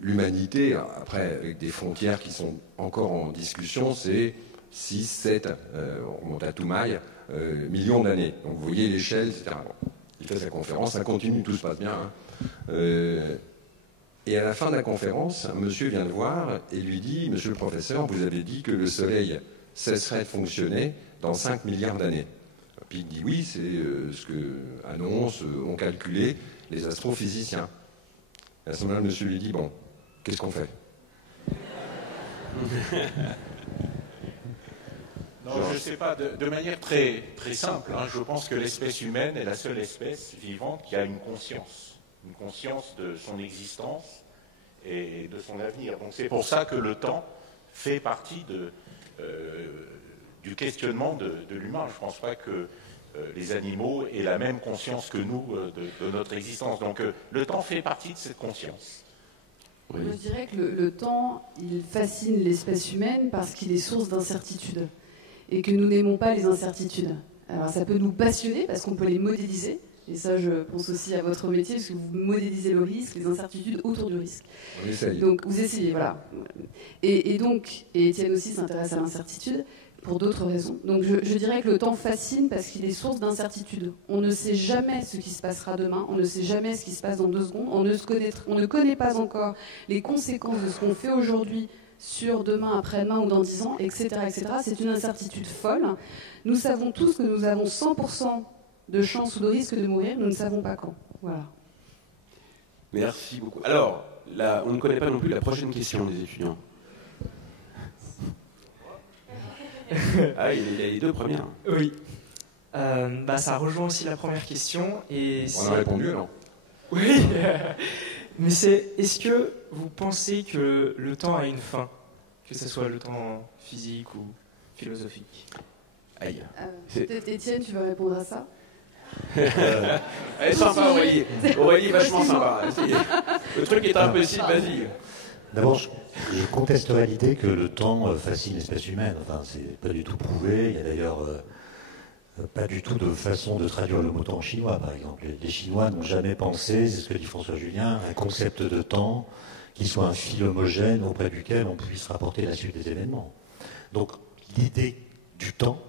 l'humanité, après, avec des frontières qui sont encore en discussion, c'est 6, 7, on remonte à Toumaï, millions d'années. Donc vous voyez l'échelle, etc. Bon. Il fait sa conférence, ça continue, tout se passe bien. Hein. Et à la fin de la conférence, un monsieur vient le voir et lui dit, monsieur le professeur, vous avez dit que le Soleil cesserait de fonctionner dans 5 milliards d'années. Puis il dit oui, c'est ce que annoncent, ont calculé les astrophysiciens. Et à ce moment-là, le monsieur lui dit, bon, qu'est-ce qu'on fait? Non, je ne sais pas, de manière très, très simple, hein, je pense que l'espèce humaine est la seule espèce vivante qui a une conscience de son existence et de son avenir. Donc c'est pour ça que le temps fait partie du questionnement de l'humain. Je ne pense pas que les animaux aient la même conscience que nous de notre existence. Donc le temps fait partie de cette conscience. Oui. Je dirais que le temps, il fascine l'espèce humaine parce qu'il est source d'incertitude et que nous n'aimons pas les incertitudes. Alors ça peut nous passionner parce qu'on peut les modéliser, et ça je pense aussi à votre métier parce que vous modélisez le risque, les incertitudes autour du risque. On essaye. Donc vous essayez, voilà. Et donc, et Étienne aussi s'intéresse à l'incertitude pour d'autres raisons. Donc je dirais que le temps fascine parce qu'il est source d'incertitude. On ne sait jamais ce qui se passera demain, on ne sait jamais ce qui se passe dans 2 secondes, on ne connaît pas encore les conséquences de ce qu'on fait aujourd'hui sur demain, après-demain ou dans 10 ans, etc. etc. C'est une incertitude folle. Nous savons tous que nous avons 100% de chance ou de risque de mourir, nous ne savons pas quand. Voilà. Merci beaucoup. Alors, là, on ne connaît pas non plus la prochaine question des étudiants. Ah, il y a les 2 premières. Oui. Ça rejoint aussi la première question. Et on a répondu alors. Oui. Mais est-ce que vous pensez que le temps a une fin, que ce soit le temps physique ou philosophique? Aïe. Peut-être Étienne, tu veux répondre à ça? Elle est sympa, Aurélie. Aurélie est vachement sympa. Le truc est impossible, vas-y. D'abord, je contesterais l'idée que le temps fascine l'espèce humaine. Enfin, c'est pas du tout prouvé. Il y a d'ailleurs pas du tout de façon de traduire le mot temps en chinois, par exemple. Les Chinois n'ont jamais pensé, c'est ce que dit François Julien, un concept de temps qui soit un fil homogène auprès duquel on puisse rapporter la suite des événements. Donc, l'idée du temps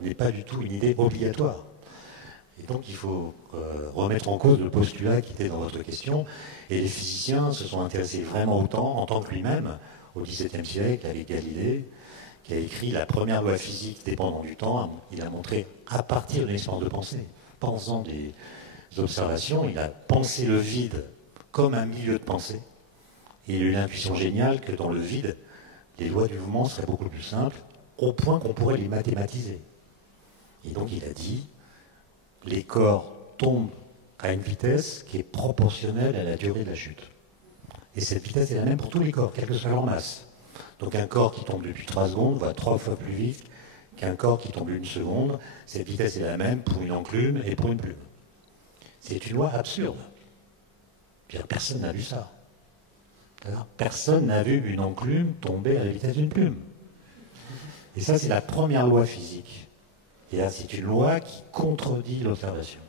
n'est pas du tout une idée obligatoire. Et donc, il faut remettre en cause le postulat qui était dans votre question. Et les physiciens se sont intéressés vraiment au temps, en tant que lui-même, au XVIIe siècle, avec Galilée, qui a écrit la première loi physique dépendant du temps. Il a montré, à partir d'une expérience de pensée, pensant des observations, il a pensé le vide comme un milieu de pensée. Et il a eu l'intuition géniale que dans le vide, les lois du mouvement seraient beaucoup plus simples, au point qu'on pourrait les mathématiser. Et donc il a dit, les corps tombent à une vitesse qui est proportionnelle à la durée de la chute. Et cette vitesse est la même pour tous les corps, quelle que soit leur masse. Donc un corps qui tombe depuis 3 secondes va 3 fois plus vite qu'un corps qui tombe 1 seconde. Cette vitesse est la même pour une enclume et pour une plume. C'est une loi absurde. Personne n'a vu ça. Personne n'a vu une enclume tomber à la vitesse d'une plume. Et ça, c'est la première loi physique. Et là, c'est une loi qui contredit l'observation.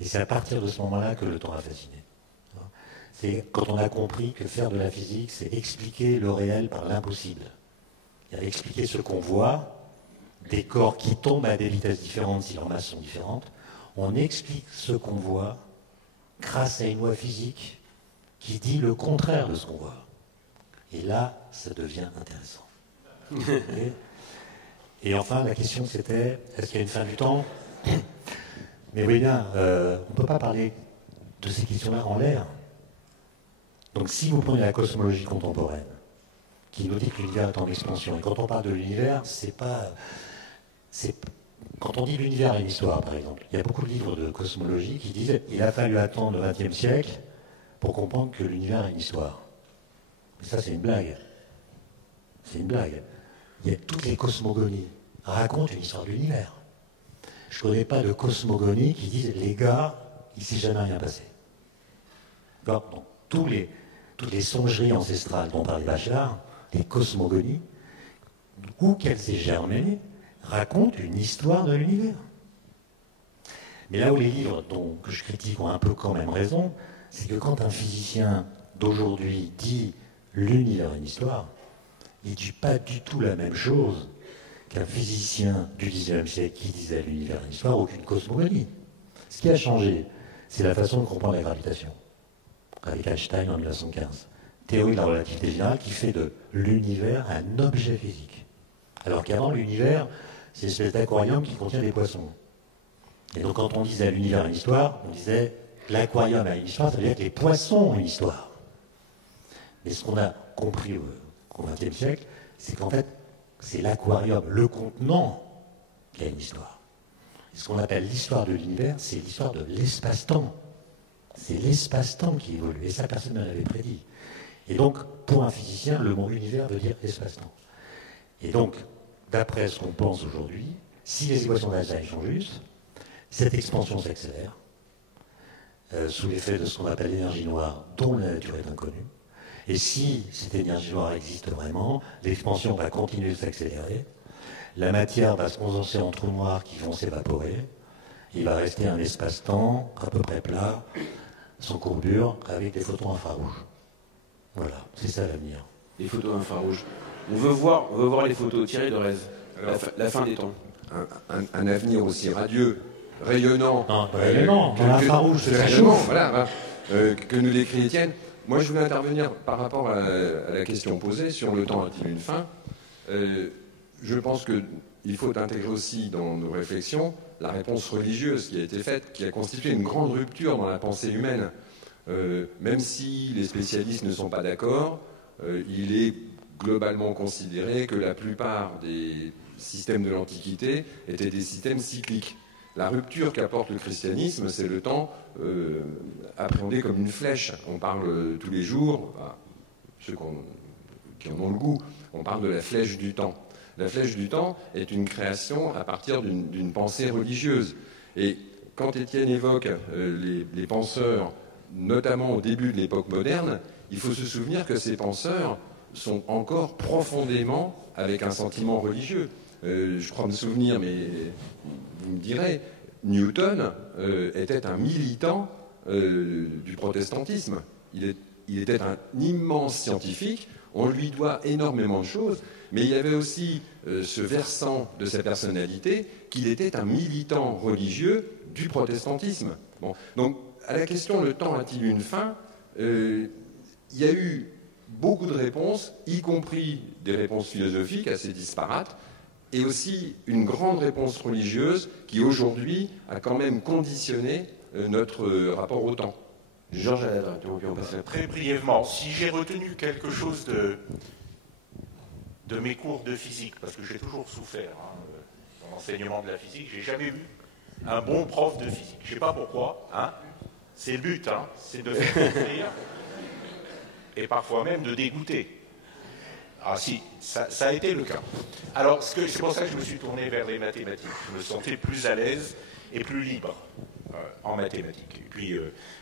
Et c'est à partir de ce moment-là que le temps a fasciné. C'est quand on a compris que faire de la physique, c'est expliquer le réel par l'impossible. Et expliquer ce qu'on voit, des corps qui tombent à des vitesses différentes si leurs masses sont différentes, on explique ce qu'on voit grâce à une loi physique qui dit le contraire de ce qu'on voit. Et là, ça devient intéressant. Et enfin, la question c'était, est-ce qu'il y a une fin du temps? Mais oui bien, on ne peut pas parler de ces questions-là en l'air. Donc si vous prenez la cosmologie contemporaine, qui nous dit que l'univers est en expansion, et quand on parle de l'univers, quand on dit l'univers est une histoire, par exemple, il y a beaucoup de livres de cosmologie qui disent il a fallu attendre le XXe siècle pour comprendre que l'univers est une histoire. Mais ça, c'est une blague. C'est une blague. Toutes les cosmogonies racontent une histoire de l'univers. Je ne connais pas de cosmogonie qui disent les gars, il ne s'est jamais rien passé. Donc, toutes les songeries ancestrales dont parlait Bachelard, les cosmogonies, où qu'elles aient germé, racontent une histoire de l'univers. Mais là où les livres que je critique ont un peu quand même raison, c'est que quand un physicien d'aujourd'hui dit l'univers est une histoire, il ne dit pas du tout la même chose qu'un physicien du XIXe siècle qui disait l'univers est une histoire, aucune cosmogonie. Ce qui a changé, c'est la façon de comprendre la gravitation. Avec Einstein en 1915. Théorie de la relativité générale qui fait de l'univers un objet physique. Alors qu'avant, l'univers, c'est une espèce d'aquarium qui contient des poissons. Et donc quand on disait l'univers a une histoire, on disait l'aquarium a une histoire, ça veut dire que les poissons ont une histoire. Mais ce qu'on a compris au XXe siècle, c'est qu'en fait, c'est l'aquarium, le contenant, qui a une histoire. Et ce qu'on appelle l'histoire de l'univers, c'est l'histoire de l'espace-temps. C'est l'espace-temps qui évolue. Et ça, personne ne l'avait prédit. Et donc, pour un physicien, le mot univers veut dire espace-temps. Et donc, d'après ce qu'on pense aujourd'hui, si les équations d'Einstein sont justes, cette expansion s'accélère sous l'effet de ce qu'on appelle l'énergie noire, dont la nature est inconnue. Et si cette énergie noire existe vraiment, l'expansion va continuer de s'accélérer, la matière va se condenser en trous noirs qui vont s'évaporer, il va rester un espace-temps à peu près plat, sans courbure, avec des photons infrarouges. Voilà, c'est ça l'avenir. Les photos infrarouges. On veut voir les photos. Thierry Derez, la fin des temps. Un avenir aussi radieux, rayonnant. Rayonnant, l'infrarouge, c'est très chaud. Voilà, que nous décrit Étienne. Moi, je voulais intervenir par rapport à la question posée sur le temps a-t-il une fin. Je pense qu'il faut intégrer aussi dans nos réflexions la réponse religieuse qui a été faite, qui a constitué une grande rupture dans la pensée humaine. Même si les spécialistes ne sont pas d'accord, il est globalement considéré que la plupart des systèmes de l'Antiquité étaient des systèmes cycliques. La rupture qu'apporte le christianisme, c'est le temps appréhendé comme une flèche. On parle tous les jours, ceux qui en ont le goût, on parle de la flèche du temps. La flèche du temps est une création à partir d'une pensée religieuse. Et quand Étienne évoque les penseurs, notamment au début de l'époque moderne, il faut se souvenir que ces penseurs sont encore profondément avec un sentiment religieux. Je crois me souvenir, mais vous me direz, Newton était un militant du protestantisme. Il était un immense scientifique, on lui doit énormément de choses, mais il y avait aussi ce versant de sa personnalité qu'il était un militant religieux du protestantisme. Bon. Donc, à la question « le temps a-t-il une fin ?», il y a eu beaucoup de réponses, y compris des réponses philosophiques assez disparates, et aussi une grande réponse religieuse qui, aujourd'hui, a quand même conditionné notre rapport au temps. Georges Aladra, tu veux en passer? Très brièvement, si j'ai retenu quelque chose de mes cours de physique, parce que j'ai toujours souffert dans l'enseignement de la physique, j'ai jamais eu un bon prof de physique. Je ne sais pas pourquoi, c'est le but, c'est de faire souffrir et parfois même de dégoûter. Ah si, ça a été le cas. Alors, c'est pour ça que je me suis tourné vers les mathématiques. Je me sentais plus à l'aise et plus libre en mathématiques. Et puis,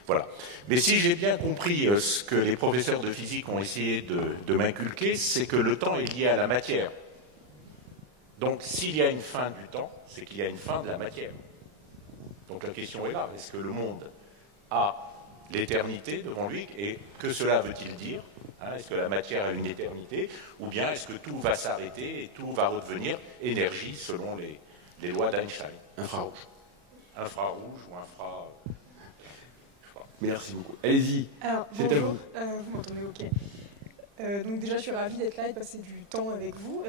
voilà. Mais si j'ai bien compris ce que les professeurs de physique ont essayé de m'inculquer, c'est que le temps est lié à la matière. Donc, s'il y a une fin du temps, c'est qu'il y a une fin de la matière. Donc, la question est là. Est-ce que le monde a l'éternité devant lui, et que cela veut-il dire? Est-ce que la matière a une éternité, ou bien est-ce que tout va s'arrêter et tout va redevenir énergie selon les lois d'Einstein? Infrarouge. Infrarouge ou infra... Merci beaucoup. Allez-y, c'est à vous. Vous m'entendez, ok. Donc déjà, je suis ravie d'être là et de passer du temps avec vous.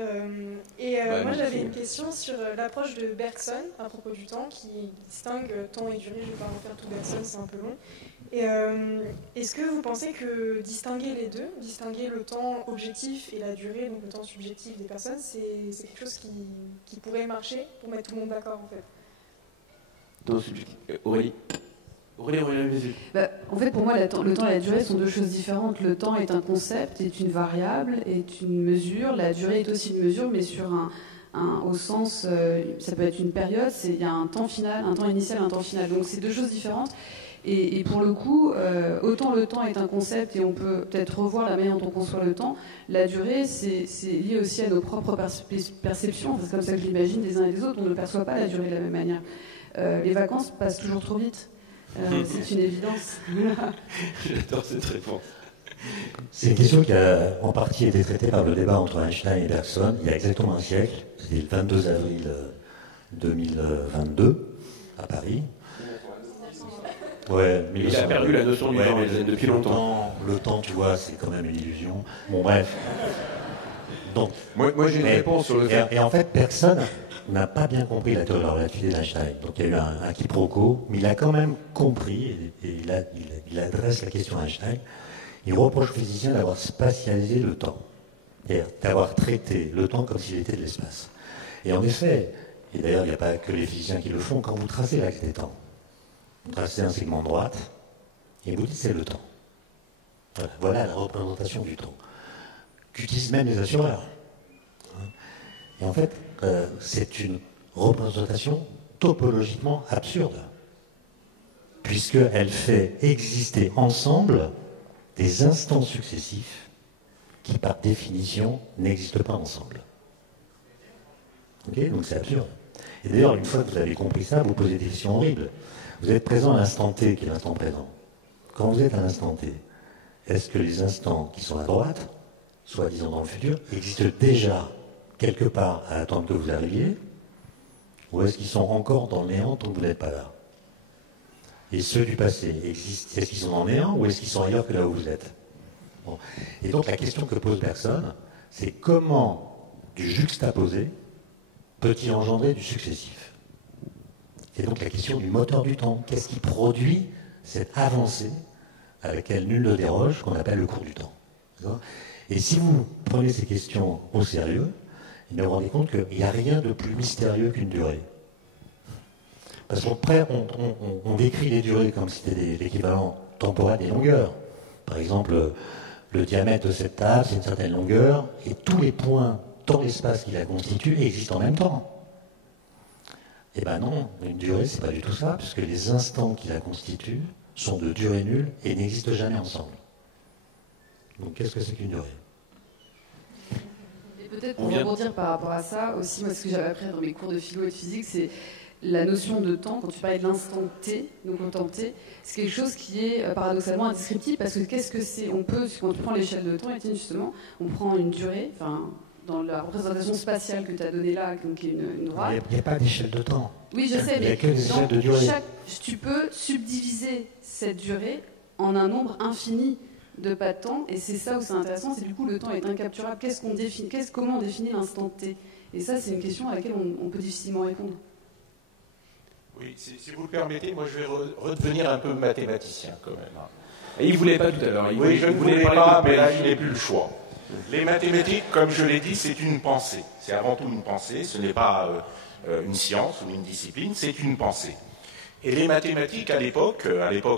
Moi, j'avais une question sur l'approche de Bergson à propos du temps, qui distingue temps et durée. Je ne vais pas refaire tout Bergson, c'est un peu long. Et est-ce que vous pensez que distinguer les deux, distinguer le temps objectif et la durée, donc le temps subjectif des personnes, c'est quelque chose qui pourrait marcher pour mettre tout le monde d'accord en fait? Temps subjectif. Aurélie, en fait, pour moi, le temps et la durée sont deux choses différentes. Le temps est un concept, est une variable, est une mesure. La durée est aussi une mesure, mais sur au sens, ça peut être une période, il y a un temps final, un temps initial, un temps final. Donc c'est deux choses différentes. Et pour le coup, autant le temps est un concept et on peut peut-être revoir la manière dont on conçoit le temps, la durée, c'est lié aussi à nos propres perceptions. C'est comme ça que je l'imagine des uns et des autres. On ne perçoit pas la durée de la même manière. Les vacances passent toujours trop vite. C'est une évidence. J'adore cette réponse. C'est une question qui a en partie été traitée par le débat entre Einstein et Bergson il y a exactement un siècle. C'était le 22 avril 2022 à Paris. Ouais, mais il a perdu la notion du temps depuis longtemps. Le temps, tu vois, c'est quand même une illusion. Bon, bref. Donc, moi j'ai une réponse sur le fait. Et en fait, personne n'a pas bien compris la théorie de la relativité d'Einstein. Donc il y a eu un quiproquo, mais il a quand même compris, et il adresse la question à Einstein. Il reproche aux physiciens d'avoir spatialisé le temps, c'est-à-dire d'avoir traité le temps comme s'il était de l'espace. Et en effet, et d'ailleurs il n'y a pas que les physiciens qui le font, quand vous tracez l'axe des temps, vous tracez un segment de droite, et vous dites c'est le temps. Voilà la représentation du temps, qu'utilisent même les assureurs. Et en fait, c'est une représentation topologiquement absurde, puisqu'elle fait exister ensemble des instants successifs qui, par définition, n'existent pas ensemble. Okay, donc c'est absurde. Et d'ailleurs, une fois que vous avez compris ça, vous posez des questions horribles. Vous êtes présent à l'instant T, qui est l'instant présent. Quand vous êtes à l'instant T, est-ce que les instants qui sont à droite, soi-disant dans le futur, existent déjà quelque part à attendre que vous arriviez, ou est-ce qu'ils sont encore dans le néant tant que vous n'êtes pas là? Et ceux du passé, est-ce qu'ils sont dans le néant ou est-ce qu'ils sont ailleurs que là où vous êtes? Bon. Et donc la question que pose Bergson, c'est comment du juxtaposé peut-il engendrer du successif? C'est donc la question du moteur du temps. Qu'est-ce qui produit cette avancée à laquelle nul ne déroge, qu'on appelle le cours du temps? Et si vous prenez ces questions au sérieux, vous vous rendez compte qu'il n'y a rien de plus mystérieux qu'une durée. Parce qu'on décrit les durées comme si c'était l'équivalent temporel des longueurs. Par exemple, le diamètre de cette table, c'est une certaine longueur, et tous les points dans l'espace qui la constituent existent en même temps. Eh bien non, une durée, c'est pas du tout ça, puisque les instants qui la constituent sont de durée nulle et n'existent jamais ensemble. Donc qu'est-ce que c'est qu'une durée? Et peut-être pour rebondir par rapport à ça, aussi, moi ce que j'avais appris dans mes cours de philo et de physique, c'est la notion de temps. Quand tu parlais de l'instant T, donc au temps T, c'est quelque chose qui est paradoxalement indescriptible, parce que qu'est-ce que c'est? On peut, quand tu prends l'échelle de temps, Étienne, justement, on prend une durée, enfin, dans la représentation spatiale que tu as donnée là, donc qui est une droite. Il n'y a pas d'échelle de temps. Oui, je sais, il n'y a mais que des échelles de durée. Tu peux subdiviser cette durée en un nombre infini de pas de temps, et c'est ça où c'est intéressant, c'est du coup le temps est incapturable. Comment on définit l'instant T? Et ça, c'est une question à laquelle on peut difficilement répondre. Oui, si vous le permettez, moi je vais redevenir un peu mathématicien quand même. Et il ne voulait pas tout à l'heure. Oui, je ne voulais pas, mais là, je n'ai plus le choix. Les mathématiques, comme je l'ai dit, c'est une pensée. C'est avant tout une pensée, ce n'est pas une science ou une discipline, c'est une pensée. Et les mathématiques, à l'époque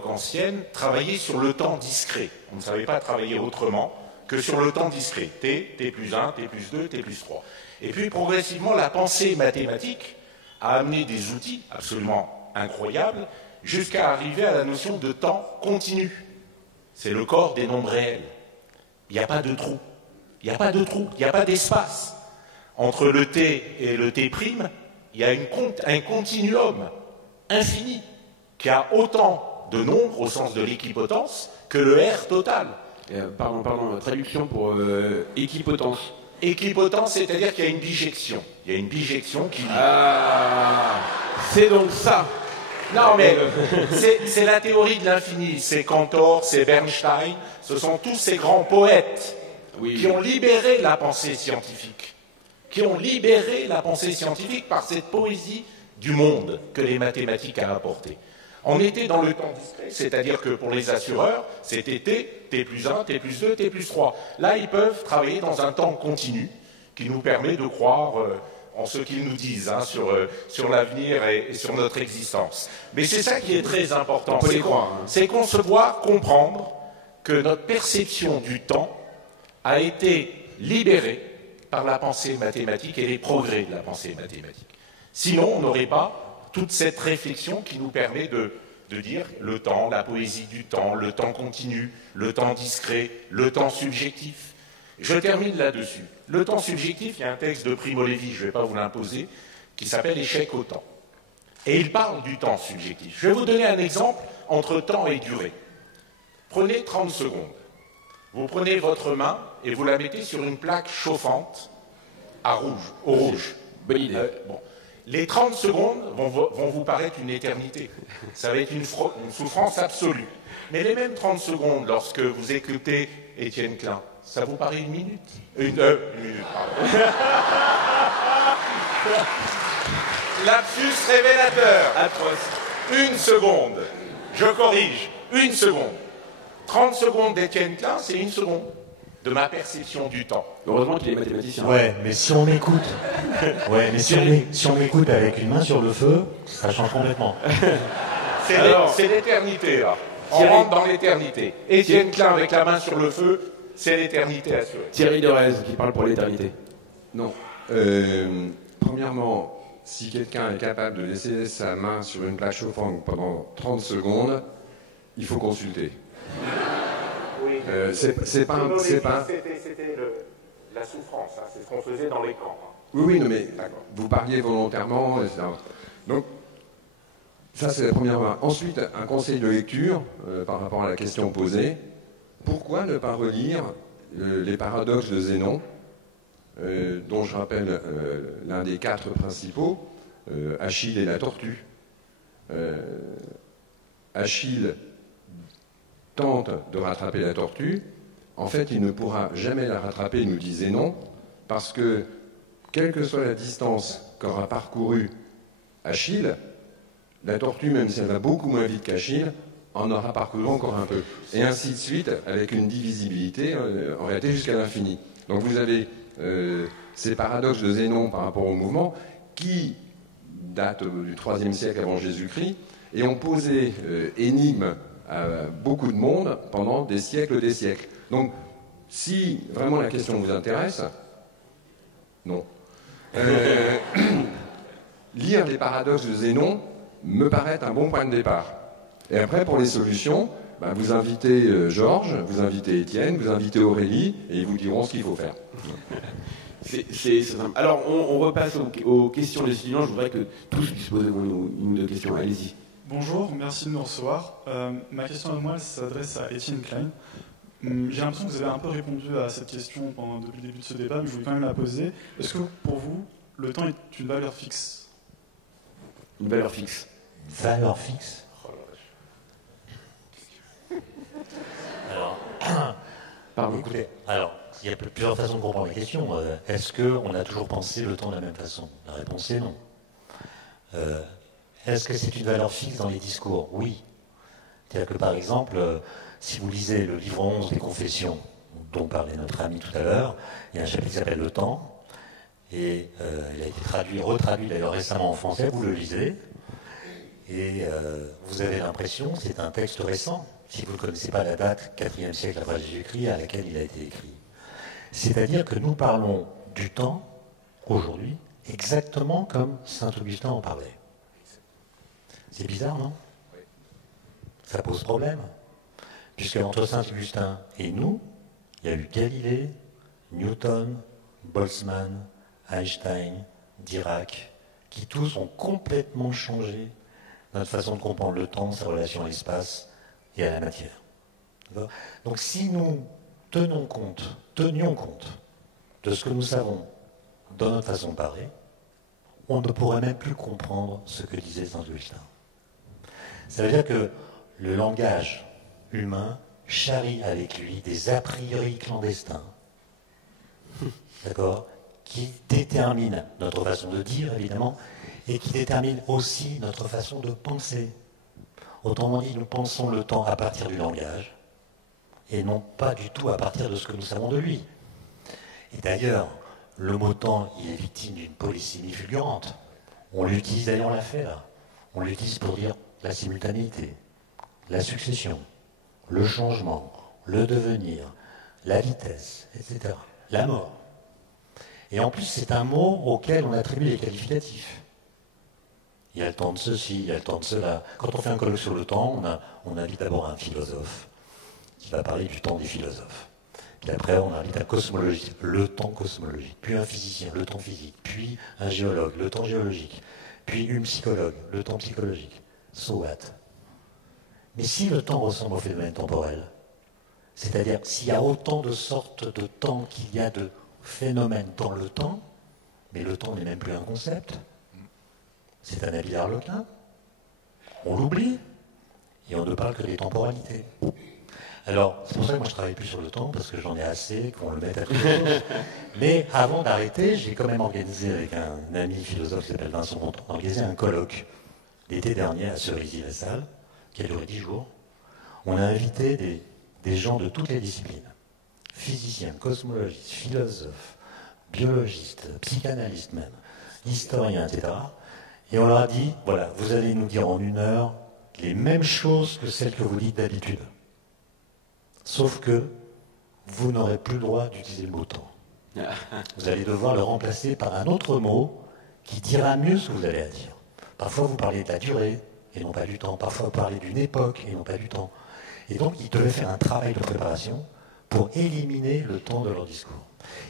ancienne, travaillaient sur le temps discret. On ne savait pas travailler autrement que sur le temps discret. T, T plus 1, T plus 2, T plus 3. Et puis, progressivement, la pensée mathématique a amené des outils absolument incroyables jusqu'à arriver à la notion de temps continu. C'est le corps des nombres réels. Il n'y a pas de trou. Il n'y a pas de trou, il n'y a pas d'espace. Entre le T et le T', il y a un continuum infini qui a autant de nombres au sens de l'équipotence que le R total. Pardon, traduction pour équipotence. Équipotence, c'est-à-dire qu'il y a une bijection. Il y a une bijection qui... c'est donc ça. Non, mais c'est la théorie de l'infini. C'est Cantor, c'est Bernstein, ce sont tous ces grands poètes qui ont libéré la pensée scientifique. Qui ont libéré la pensée scientifique par cette poésie du monde que les mathématiques a apportée. On était dans le temps discret, c'est-à-dire que pour les assureurs, c'était T, T plus 1, T plus 2, T plus 3. Là, ils peuvent travailler dans un temps continu qui nous permet de croire en ce qu'ils nous disent sur l'avenir et sur notre existence. Mais c'est ça qui est très important, c'est concevoir, comprendre que notre perception du temps a été libérée par la pensée mathématique et les progrès de la pensée mathématique. Sinon, on n'aurait pas toute cette réflexion qui nous permet de dire le temps, la poésie du temps, le temps continu, le temps discret, le temps subjectif. Je termine là-dessus. Le temps subjectif, il y a un texte de Primo Levi, je ne vais pas vous l'imposer, qui s'appelle Échec au temps. Et il parle du temps subjectif. Je vais vous donner un exemple entre temps et durée. Prenez 30 secondes. Vous prenez votre main et vous la mettez sur une plaque chauffante au rouge. Bonne idée. Les 30 secondes vont vous paraître une éternité. Ça va être une souffrance absolue. Mais les mêmes 30 secondes, lorsque vous écoutez Étienne Klein, ça vous paraît une minute? Une minute, pardon. Lapsus révélateur. Atroce. Une seconde. Je corrige. Une seconde. 30 secondes d'Étienne Klein, c'est une seconde de ma perception du temps. Heureusement qu'il est mathématicien. Ouais, mais si on écoute, si on écoute avec une main sur le feu, ça change complètement. C'est l'éternité, là. On rentre dans l'éternité. Étienne Klein avec la main sur le feu, c'est l'éternité assurée. Thierry Derez qui parle pour l'éternité. Non. Premièrement, si quelqu'un est capable de laisser sa main sur une plaque chauffante pendant 30 secondes, il faut consulter. Oui. C'est pas... C'était la souffrance, hein, c'est ce qu'on faisait dans les camps. Oui, non, mais vous parliez volontairement, etc. Donc, ça c'est la première fois. Ensuite, un conseil de lecture par rapport à la question posée. Pourquoi ne pas relire les paradoxes de Zénon, dont je rappelle l'un des 4 principaux, Achille et la tortue. Achille tente de rattraper la tortue. En fait, il ne pourra jamais la rattraper, nous dit Zénon, parce que, quelle que soit la distance qu'aura parcourue Achille, la tortue, même si elle va beaucoup moins vite qu'Achille, en aura parcouru encore un peu. Et ainsi de suite, avec une divisibilité, en réalité, jusqu'à l'infini. Donc vous avez ces paradoxes de Zénon par rapport au mouvement, qui datent du IIIe siècle avant Jésus-Christ, et ont posé énigme à beaucoup de monde pendant des siècles. Donc, si vraiment la question vous intéresse, non. Lire les paradoxes de Zénon me paraît un bon point de départ. Et après, pour les solutions, vous invitez Georges, vous invitez Étienne, vous invitez Aurélie, et ils vous diront ce qu'il faut faire. C'est simple. Alors, on repasse aux questions des étudiants. Je voudrais que tous puissent poser une ou deux questions. Allez-y. Bonjour, merci de nous recevoir. Ma question à moi s'adresse à Étienne Klein. J'ai l'impression que vous avez un peu répondu à cette question depuis le début de ce débat, mais je voulais quand même la poser. Est-ce que pour vous, le temps est une valeur fixe? Une valeur fixe. Valeur fixe. Alors, écoutez, il y a plusieurs façons de comprendre la question. Est-ce qu'on a toujours pensé le temps de la même façon? La réponse est non. Est-ce que c'est une valeur fixe dans les discours? Oui. C'est-à-dire que, par exemple, si vous lisez le livre 11 des Confessions, dont parlait notre ami tout à l'heure, il y a un chapitre qui s'appelle Le temps, et il a été retraduit d'ailleurs récemment en français, vous le lisez, et vous avez l'impression, c'est un texte récent, si vous ne connaissez pas la date, 4e siècle après Jésus-Christ, à laquelle il a été écrit. C'est-à-dire que nous parlons du temps, aujourd'hui, exactement comme saint Augustin en parlait. C'est bizarre, non? Ça pose problème. Puisque entre saint Augustin et nous, il y a eu Galilée, Newton, Boltzmann, Einstein, Dirac, qui tous ont complètement changé notre façon de comprendre le temps, sa relation à l'espace et à la matière. Donc si nous tenions compte de ce que nous savons dans notre façon de parler, on ne pourrait même plus comprendre ce que disait saint Augustin. Ça veut dire que le langage humain charrie avec lui des a priori clandestins, d'accord, qui déterminent notre façon de dire, évidemment, et qui déterminent aussi notre façon de penser. Autrement dit, nous pensons le temps à partir du langage, et non pas du tout à partir de ce que nous savons de lui. Et d'ailleurs, le mot temps, il est victime d'une polysémie fulgurante. On l'utilise, d'ailleurs on l'a fait là. On l'utilise pour dire la simultanéité, la succession, le changement, le devenir, la vitesse, etc. La mort. Et en plus, c'est un mot auquel on attribue les qualificatifs. Il y a le temps de ceci, il y a le temps de cela. Quand on fait un colloque sur le temps, on invite d'abord un philosophe qui va parler du temps des philosophes. Puis après, on invite un cosmologiste, le temps cosmologique. Puis un physicien, le temps physique. Puis un géologue, le temps géologique. Puis une psychologue, le temps psychologique. So what? Mais si le temps ressemble au phénomène temporel, c'est-à-dire s'il y a autant de sortes de temps qu'il y a de phénomènes dans le temps, mais le temps n'est même plus un concept, c'est un habit d'Arlequin, on l'oublie, et on ne parle que des temporalités. Alors, c'est pour ça que moi je ne travaille plus sur le temps, parce que j'en ai assez, qu'on le mette à toutes les choses. Mais avant d'arrêter, j'ai quand même organisé avec un ami philosophe qui s'appelle Vincent Monton, organisé un colloque l'été dernier à Cerisy-la-Salle, qui a duré 10 jours. On a invité des gens de toutes les disciplines, physiciens, cosmologistes, philosophes, biologistes, psychanalystes même, historiens, etc. Et on leur a dit, voilà, vous allez nous dire en 1 heure les mêmes choses que celles que vous dites d'habitude. Sauf que vous n'aurez plus le droit d'utiliser le mot temps. Vous allez devoir le remplacer par un autre mot qui dira mieux ce que vous avez à dire. Parfois, vous parlez de la durée et non pas du temps. Parfois, vous parlez d'une époque et non pas du temps. Et donc, ils devaient faire un travail de préparation pour éliminer le temps de leur discours.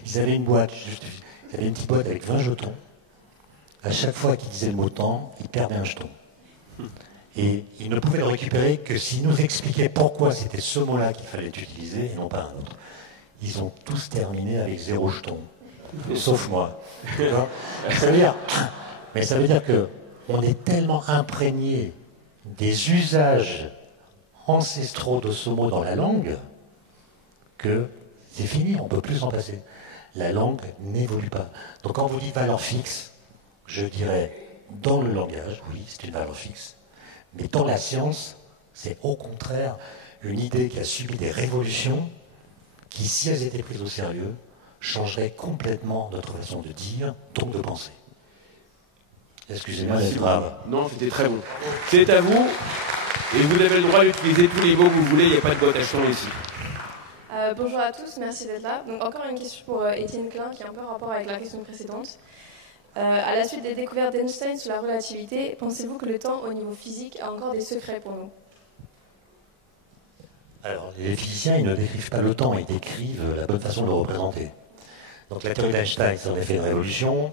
Ils avaient une boîte, ils avaient une petite boîte avec 20 jetons. À chaque fois qu'ils disaient le mot temps, ils perdaient un jeton. Et ils ne pouvaient le récupérer que s'ils nous expliquaient pourquoi c'était ce mot-là qu'il fallait utiliser et non pas un autre. Ils ont tous terminé avec 0 jeton, sauf moi. Mais ça veut dire qu'on est tellement imprégné des usages ancestraux de ce mot dans la langue que c'est fini, on ne peut plus s'en passer. La langue n'évolue pas. Donc quand vous dites valeur fixe, je dirais dans le langage, oui, c'est une valeur fixe. Mais dans la science, c'est au contraire une idée qui a subi des révolutions qui, si elles étaient prises au sérieux, changeraient complètement notre façon de dire, donc de penser. Excusez-moi d'être grave. Non, c'était très bon. C'est à vous, et vous avez le droit d'utiliser tous les mots que vous voulez, il n'y a pas de boîte à jetons ici. Bonjour à tous, merci d'être là. Donc encore une question pour Étienne Klein qui est un peu en rapport avec la question précédente. À la suite des découvertes d'Einstein sur la relativité, pensez-vous que le temps au niveau physique a encore des secrets pour nous? Alors, les physiciens, ils ne décrivent pas le temps, ils décrivent la bonne façon de le représenter. Donc la théorie d'Einstein, ça en a fait une révolution,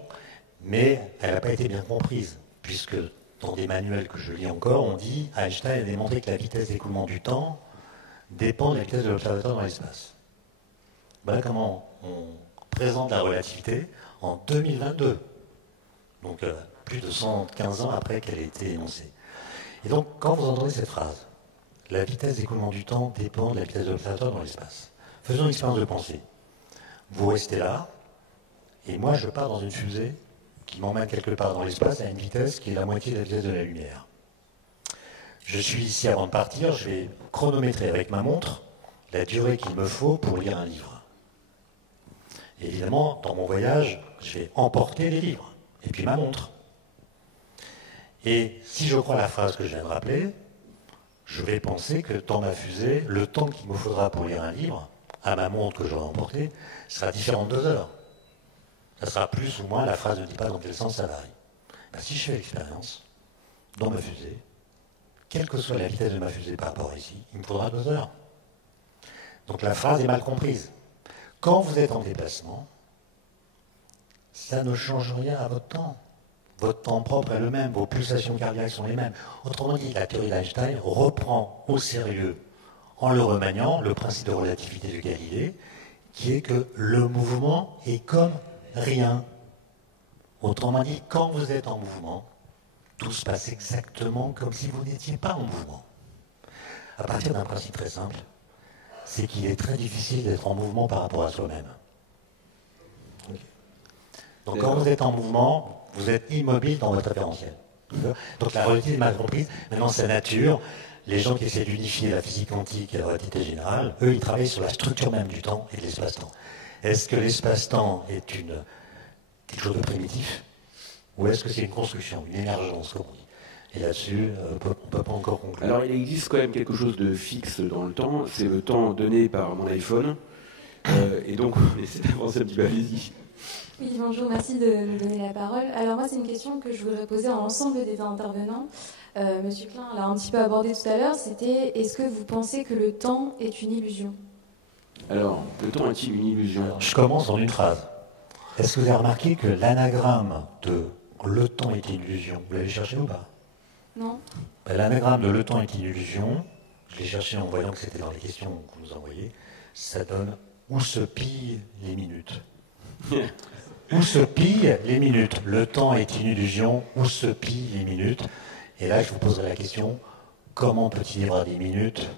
mais elle n'a pas été bien comprise, puisque dans des manuels que je lis encore, on dit Einstein a démontré que la vitesse d'écoulement du temps dépend de la vitesse de l'observateur dans l'espace. Voilà comment on présente la relativité en 2022. Donc plus de 115 ans après qu'elle ait été énoncée. Et donc, quand vous entendez cette phrase, la vitesse d'écoulement du temps dépend de la vitesse de l'observateur dans l'espace. Faisons une expérience de pensée. Vous restez là, et moi je pars dans une fusée qui m'emmène quelque part dans l'espace à une vitesse qui est la moitié de la vitesse de la lumière. Je suis ici avant de partir, je vais chronométrer avec ma montre la durée qu'il me faut pour lire un livre. Et évidemment, dans mon voyage, je vais emporter les livres. Et puis ma montre. Et si je crois la phrase que je viens de rappeler, je vais penser que dans ma fusée, le temps qu'il me faudra pour lire un livre, à ma montre que j'aurai emportée, sera différent de 2 heures. Ça sera plus ou moins, la phrase ne dit pas dans quel sens ça varie. Ben, si je fais l'expérience, dans ma fusée, quelle que soit la vitesse de ma fusée par rapport à ici, il me faudra 2 heures. Donc la phrase est mal comprise. Quand vous êtes en déplacement, ça ne change rien à votre temps. Votre temps propre est le même, vos pulsations cardiaques sont les mêmes. Autrement dit, la théorie d'Einstein reprend au sérieux, en le remaniant, le principe de relativité de Galilée, qui est que le mouvement est comme rien. Autrement dit, quand vous êtes en mouvement, tout se passe exactement comme si vous n'étiez pas en mouvement. À partir d'un principe très simple, c'est qu'il est très difficile d'être en mouvement par rapport à soi-même. Donc quand vous êtes en mouvement, vous êtes immobile dans votre référentiel. Donc la relativité est mal comprise. Maintenant, c'est nature. Les gens qui essaient d'unifier la physique quantique et la relativité générale, eux, ils travaillent sur la structure même du temps et de l'espace-temps. Est-ce que l'espace-temps est quelque chose de primitif? Ou est-ce que c'est une construction, une émergence, comme on dit? Et là-dessus, on ne peut pas encore conclure. Alors, il existe quand même quelque chose de fixe dans le temps. C'est le temps donné par mon iPhone. Et donc, on essaie d'avancer un petit peu. Allez-y. Oui, bonjour, merci de me donner la parole. Alors moi, c'est une question que je voudrais poser à l'ensemble des intervenants. Monsieur Klein l'a un petit peu abordé tout à l'heure, c'était est-ce que vous pensez que le temps est une illusion? Alors, le temps est-il une illusion? Je commence en une phrase. Est-ce que vous avez remarqué que l'anagramme de « le temps est une illusion », vous l'avez cherché ou pas? Non. L'anagramme de « le temps est une illusion », je l'ai cherché en voyant que c'était dans les questions que vous envoyez, ça donne « où se pillent les minutes ». Où se pillent les minutes? Le temps est une illusion, où se pillent les minutes? Et là, je vous poserai la question, comment peut-il y avoir des minutes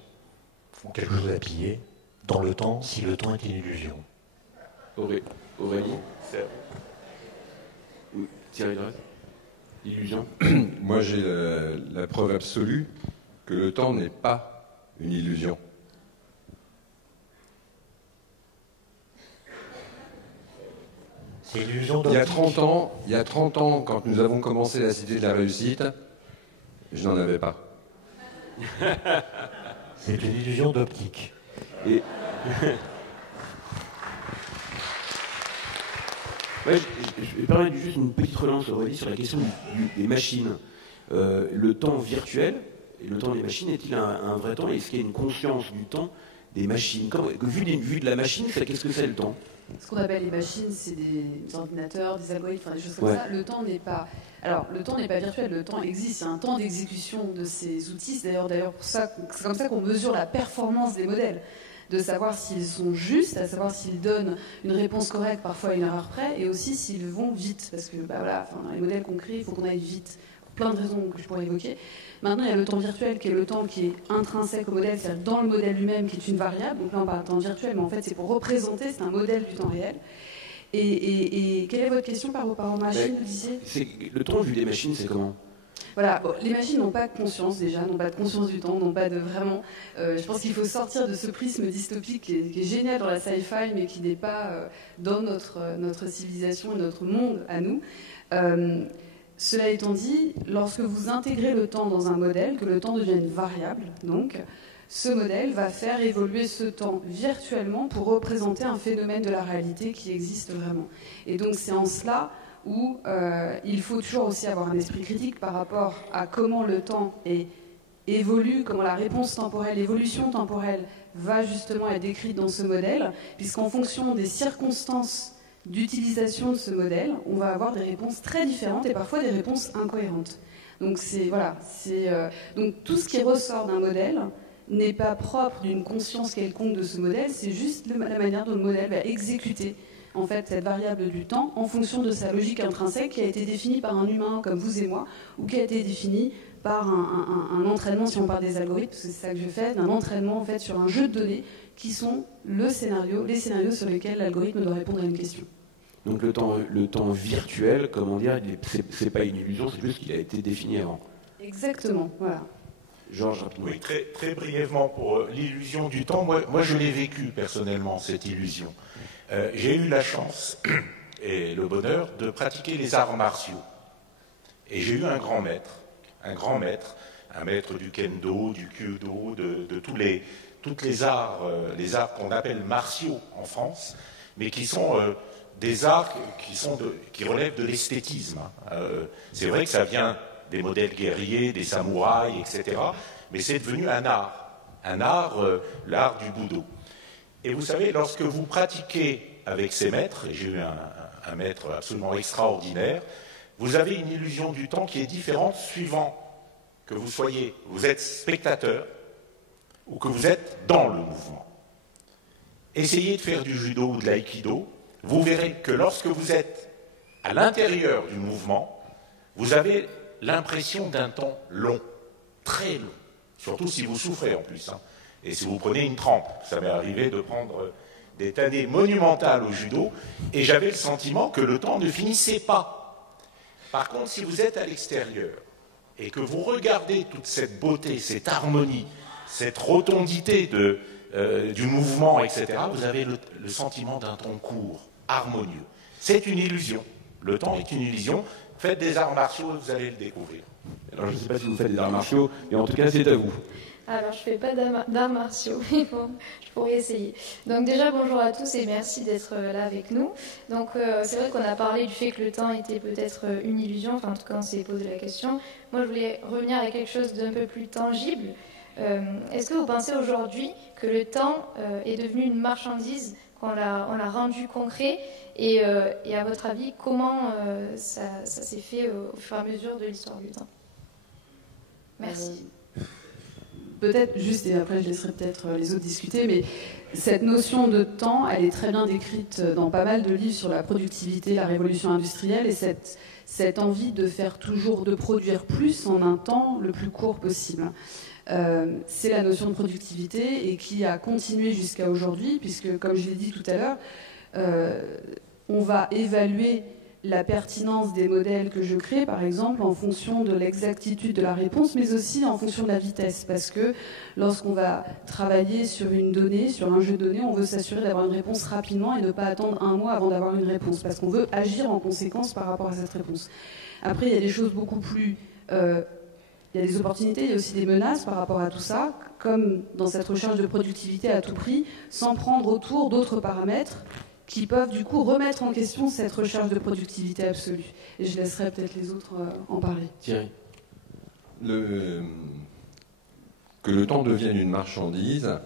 qui font quelque chose à piller dans le temps, si le temps est une illusion? Aurélie? Thierry Dresse? Illusion? Moi, j'ai la preuve absolue que le temps n'est pas une illusion. Il y a 30 ans, quand nous avons commencé la Cité de la Réussite, je n'en avais pas. C'est une illusion d'optique. Et... Ouais, je vais permettre juste une petite relance, Aurélie, sur la question des machines. Le temps virtuel et le temps des machines est-il un vrai temps? Est-ce qu'il y a une conscience du temps des machines? Vu de la machine, qu'est-ce que c'est le temps? Ce qu'on appelle les machines, c'est des ordinateurs, des algorithmes, des choses comme ça. Le temps n'est pas. Alors, le temps n'est pas virtuel, le temps existe. Il y a un temps d'exécution de ces outils. C'est d'ailleurs pour ça, c'est comme ça qu'on mesure la performance des modèles, de savoir s'ils sont justes, à savoir s'ils donnent une réponse correcte, parfois à une erreur près, et aussi s'ils vont vite, parce que dans les modèles qu'on crée, il faut qu'on aille vite. Plein de raisons que je pourrais évoquer. Maintenant, il y a le temps virtuel qui est le temps qui est intrinsèque au modèle, c'est-à-dire dans le modèle lui-même qui est une variable. Donc là, on parle de temps virtuel, mais en fait, c'est pour représenter, c'est un modèle du temps réel. Et quelle est votre question par rapport aux machines, vous disiez? Le temps vu des machines, c'est comment? Voilà, les machines n'ont pas de conscience déjà, n'ont pas de conscience du temps, n'ont pas de vraiment... je pense qu'il faut sortir de ce prisme dystopique qui est génial dans la sci-fi, mais qui n'est pas dans notre civilisation et notre monde à nous. Cela étant dit, lorsque vous intégrez le temps dans un modèle, que le temps devient une variable, donc, ce modèle va faire évoluer ce temps virtuellement pour représenter un phénomène de la réalité qui existe vraiment. Et donc c'est en cela où il faut toujours aussi avoir un esprit critique par rapport à comment le temps évolue, comment la réponse temporelle, l'évolution temporelle va justement être décrite dans ce modèle, puisqu'en fonction des circonstances d'utilisation de ce modèle, on va avoir des réponses très différentes et parfois des réponses incohérentes. Donc donc tout ce qui ressort d'un modèle n'est pas propre d'une conscience quelconque de ce modèle, c'est juste la manière dont le modèle va exécuter en fait cette variable du temps en fonction de sa logique intrinsèque qui a été définie par un humain comme vous et moi, ou qui a été définie par un entraînement, si on parle des algorithmes, parce que c'est ça que je fais, d'un entraînement en fait sur un jeu de données qui sont les scénarios sur lesquels l'algorithme doit répondre à une question. Donc le temps virtuel, comment dire, c'est pas une illusion, c'est juste qu'il a été défini avant. Exactement, voilà. Georges, rapidement. Oui, très brièvement, pour l'illusion du temps, moi je l'ai vécu personnellement, cette illusion. J'ai eu la chance et le bonheur de pratiquer les arts martiaux. Et j'ai eu un grand maître, un maître du kendo, du kyudo, de toutes les arts qu'on appelle martiaux en France, mais qui sont des arts qui relèvent de l'esthétisme. C'est vrai que ça vient des modèles guerriers, des samouraïs, etc., mais c'est devenu un art, l'art du Budo. Et vous savez, lorsque vous pratiquez avec ces maîtres, et j'ai eu un maître absolument extraordinaire, vous avez une illusion du temps qui est différente suivant que vous êtes spectateur ou que vous êtes dans le mouvement. Essayez de faire du judo ou de l'aïkido, vous verrez que lorsque vous êtes à l'intérieur du mouvement, vous avez l'impression d'un temps long, très long, surtout si vous souffrez en plus, hein. Et si vous prenez une trempe, ça m'est arrivé de prendre des tannées monumentales au judo, et j'avais le sentiment que le temps ne finissait pas. Par contre, si vous êtes à l'extérieur, et que vous regardez toute cette beauté, cette harmonie, cette rotondité du mouvement, etc., vous avez le sentiment d'un temps court, harmonieux. C'est une illusion. Le temps est une illusion. Faites des arts martiaux, vous allez le découvrir. Alors, je ne sais pas si vous faites des arts martiaux, mais en tout cas, c'est à vous. Alors, je ne fais pas d'arts martiaux, mais bon, je pourrais essayer. Donc déjà, bonjour à tous et merci d'être là avec nous. Donc, c'est vrai qu'on a parlé du fait que le temps était peut-être une illusion, enfin, en tout cas, on s'est posé la question. Moi, je voulais revenir à quelque chose d'un peu plus tangible. Est-ce que vous pensez aujourd'hui que le temps est devenu une marchandise, qu'on l'a rendu concret et à votre avis, comment ça s'est fait au fur et à mesure de l'histoire du temps? Merci. Peut-être juste, et après je laisserai peut-être les autres discuter, mais cette notion de temps, elle est très bien décrite dans pas mal de livres sur la productivité, la révolution industrielle, et cette envie de produire plus en un temps le plus court possible. C'est la notion de productivité et qui a continué jusqu'à aujourd'hui, puisque, comme je l'ai dit tout à l'heure, on va évaluer la pertinence des modèles que je crée, par exemple, en fonction de l'exactitude de la réponse, mais aussi en fonction de la vitesse. Parce que lorsqu'on va travailler sur une donnée, sur un jeu de données, on veut s'assurer d'avoir une réponse rapidement et ne pas attendre un mois avant d'avoir une réponse, parce qu'on veut agir en conséquence par rapport à cette réponse. Après, il y a des choses beaucoup plus... il y a des opportunités, il y a aussi des menaces par rapport à tout ça, comme dans cette recherche de productivité à tout prix, sans prendre autour d'autres paramètres qui peuvent du coup remettre en question cette recherche de productivité absolue. Et je laisserai peut-être les autres en parler. Thierry. Que le temps devienne une marchandise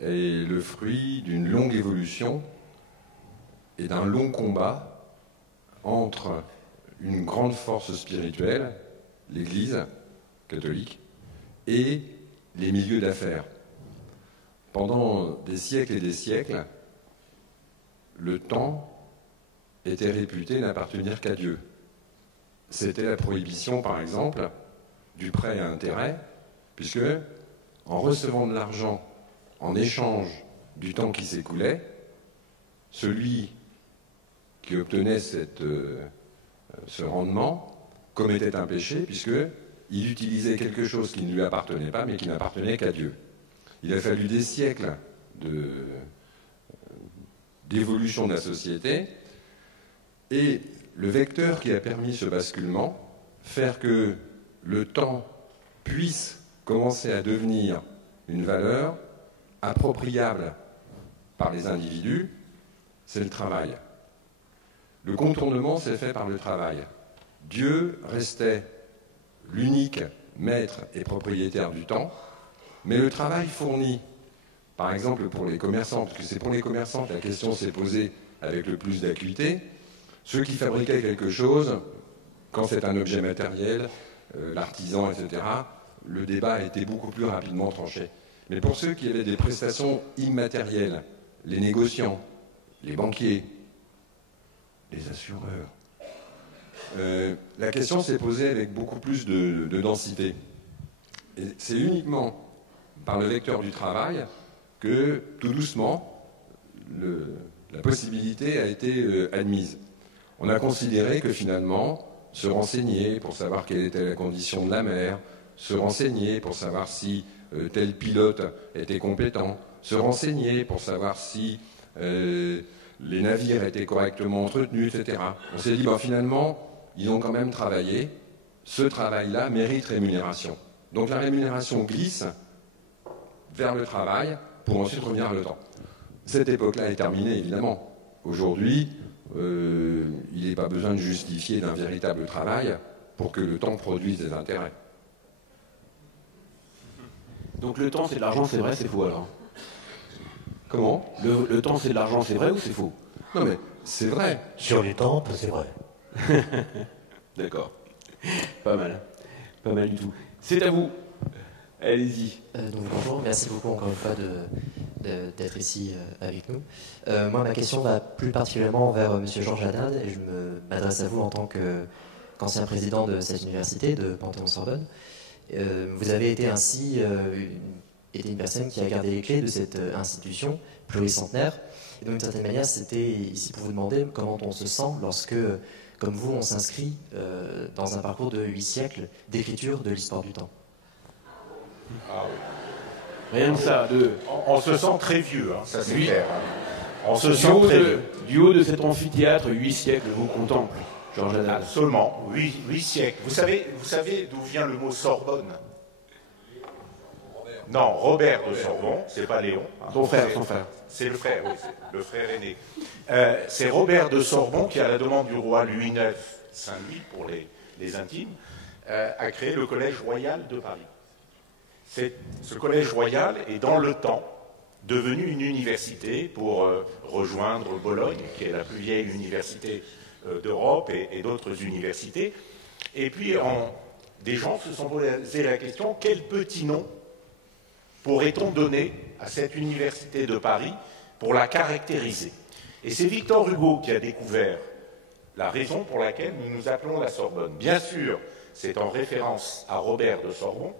est le fruit d'une longue évolution et d'un long combat entre une grande force spirituelle, l'Église catholique, et les milieux d'affaires. Pendant des siècles et des siècles, le temps était réputé n'appartenir qu'à Dieu. C'était la prohibition, par exemple, du prêt à intérêt, puisque, en recevant de l'argent en échange du temps qui s'écoulait, celui qui obtenait ce rendement commettait un péché, puisqu'il utilisait quelque chose qui ne lui appartenait pas, mais qui n'appartenait qu'à Dieu. Il a fallu des siècles d'évolution de la société, et le vecteur qui a permis ce basculement, faire que le temps puisse commencer à devenir une valeur appropriable par les individus, c'est le travail. Le contournement s'est fait par le travail. Dieu restait l'unique maître et propriétaire du temps, mais le travail fourni, par exemple pour les commerçants, parce que c'est pour les commerçants que la question s'est posée avec le plus d'acuité, ceux qui fabriquaient quelque chose, quand c'est un objet matériel, l'artisan, etc., le débat a été beaucoup plus rapidement tranché. Mais pour ceux qui avaient des prestations immatérielles, les négociants, les banquiers, les assureurs, la question s'est posée avec beaucoup plus de densité. Et c'est uniquement par le vecteur du travail que, tout doucement, la possibilité a été admise. On a considéré que finalement, se renseigner pour savoir quelle était la condition de la mer, se renseigner pour savoir si tel pilote était compétent, se renseigner pour savoir si les navires étaient correctement entretenus, etc. On s'est dit, finalement, ils ont quand même travaillé, ce travail-là mérite rémunération. Donc la rémunération glisse vers le travail pour ensuite revenir à le temps. Cette époque-là est terminée, évidemment. Aujourd'hui, il n'est pas besoin de justifier d'un véritable travail pour que le temps produise des intérêts. Donc le temps c'est de l'argent, c'est vrai, c'est faux alors? Comment? Le temps c'est de l'argent, c'est vrai ou c'est faux? Non mais c'est vrai. Sur les temps, c'est vrai. D'accord. Pas mal. Pas mal du tout. C'est à vous. Allez-y. Donc bonjour, merci beaucoup encore une fois d'être ici avec nous. Moi, ma question va plus particulièrement vers M. Georges Haddad, et je m'adresse à vous en tant qu'ancien président de cette université, de Panthéon-Sorbonne. Vous avez été ainsi une personne qui a gardé les clés de cette institution pluricentenaire. Et donc, d'une certaine manière, c'était ici pour vous demander comment on se sent lorsque, comme vous, on s'inscrit dans un parcours de 8 siècles d'écriture de l'histoire du temps. Ah oui. Rien que ça. On se sent très vieux, hein, ça c'est clair. Hein. On se sent très vieux. Du haut de cet amphithéâtre, 8 siècles vous contemple, Georges Haddad. Absolument, 8 siècles. Vous savez d'où vient le mot Sorbonne? Non, Robert de Sorbonne, c'est pas Léon. Hein. Son frère. C'est le frère, oui, c'est le frère aîné. C'est Robert de Sorbonne qui, à la demande du roi Louis IX, Saint-Louis pour les intimes, a créé le Collège royal de Paris. Ce collège royal est dans le temps devenu une université pour rejoindre Bologne, qui est la plus vieille université d'Europe, et d'autres universités. Et puis, des gens se sont posé la question, quel petit nom pourrait-on donner à cette université de Paris pour la caractériser? Et c'est Victor Hugo qui a découvert la raison pour laquelle nous nous appelons la Sorbonne. Bien sûr, c'est en référence à Robert de Sorbonne,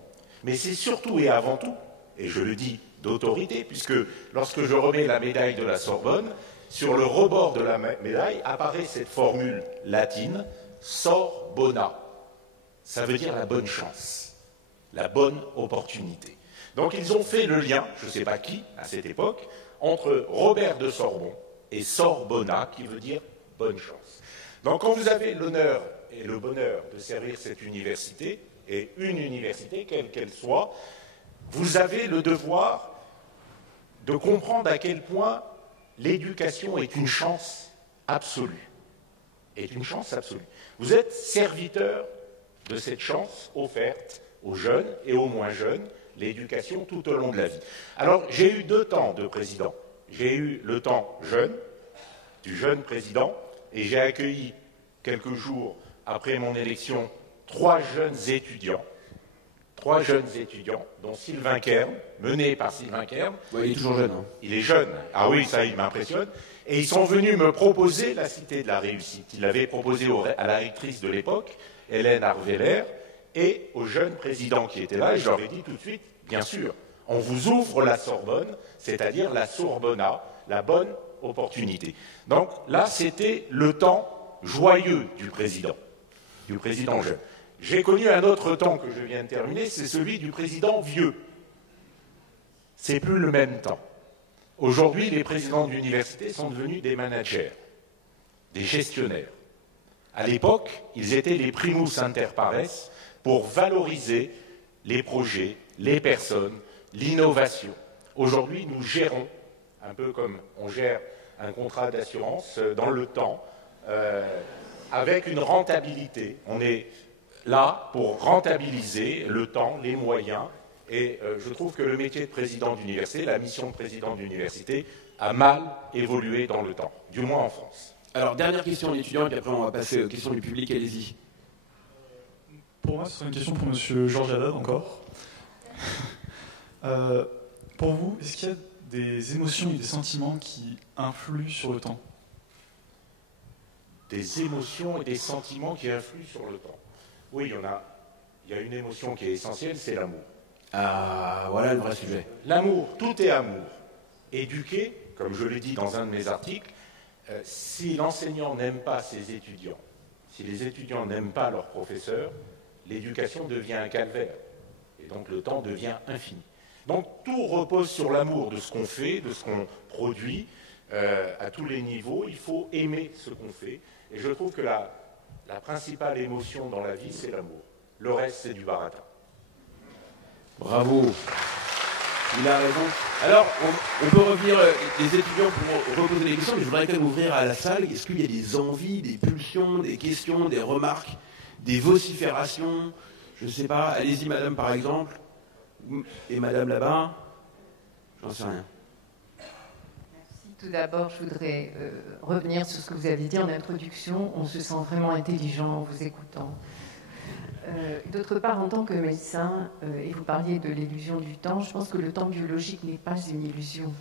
mais c'est surtout et avant tout, et je le dis d'autorité, puisque lorsque je remets la médaille de la Sorbonne, sur le rebord de la médaille apparaît cette formule latine, Sorbona. Ça veut dire la bonne chance, la bonne opportunité. Donc ils ont fait le lien, je ne sais pas qui, à cette époque, entre Robert de Sorbonne et Sorbona, qui veut dire bonne chance. Donc quand vous avez l'honneur et le bonheur de servir cette université, et une université, quelle qu'elle soit, vous avez le devoir de comprendre à quel point l'éducation est une chance absolue. Est une chance absolue. Vous êtes serviteur de cette chance offerte aux jeunes et aux moins jeunes, l'éducation tout au long de la vie. Alors, j'ai eu 2 temps de président. J'ai eu le temps jeune, du jeune président, et j'ai accueilli, quelques jours après mon élection, 3 jeunes étudiants, dont Sylvain Kern, mené par Sylvain Kern. Ouais, il est toujours jeune. Hein. Il est jeune. Ah oui, ça, il m'impressionne. Et ils sont venus me proposer la Cité de la Réussite. Ils l'avaient proposé à la rectrice de l'époque, Hélène Arveller, et au jeune président qui était là. Et je leur ai dit tout de suite, bien sûr, on vous ouvre la Sorbonne, c'est-à-dire la Sorbona, la bonne opportunité. Donc là, c'était le temps joyeux du président jeune. J'ai connu un autre temps que je viens de terminer, c'est celui du président vieux. C'est plus le même temps. Aujourd'hui, les présidents d'université sont devenus des managers, des gestionnaires. À l'époque, ils étaient les primus inter pares pour valoriser les projets, les personnes, l'innovation. Aujourd'hui, nous gérons, un peu comme on gère un contrat d'assurance, dans le temps, avec une rentabilité. On est là pour rentabiliser le temps, les moyens, et je trouve que le métier de président d'université, la mission de président d'université, a mal évolué dans le temps, du moins en France. Alors, dernière question d'étudiant, et puis après on va passer aux questions du public, allez-y. Pour moi, ce serait une question pour M. Georges Haddad encore. Pour vous, est-ce qu'il y a des émotions et des sentiments qui influent sur le temps? Des émotions et des sentiments qui influent sur le temps. Oui, il y en a. Il y a une émotion qui est essentielle, c'est l'amour. Ah, voilà le vrai sujet. L'amour, tout est amour. Éduquer, comme je l'ai dit dans un de mes articles, si l'enseignant n'aime pas ses étudiants, si les étudiants n'aiment pas leurs professeurs, l'éducation devient un calvaire. Et donc le temps devient infini. Donc tout repose sur l'amour de ce qu'on fait, de ce qu'on produit, à tous les niveaux. Il faut aimer ce qu'on fait. Et je trouve que la principale émotion dans la vie, c'est l'amour. Le reste, c'est du baratin. Bravo. Il a raison. Alors, on peut revenir, les étudiants pour reposer des questions, mais je voudrais quand même ouvrir à la salle. Est-ce qu'il y a des envies, des pulsions, des questions, des remarques, des vociférations? Je ne sais pas. Allez-y, madame, par exemple. Et madame là-bas. J'en sais rien. Tout d'abord, je voudrais revenir sur ce que vous avez dit en introduction. On se sent vraiment intelligent en vous écoutant. D'autre part, en tant que médecin, et vous parliez de l'illusion du temps, je pense que le temps biologique n'est pas une illusion.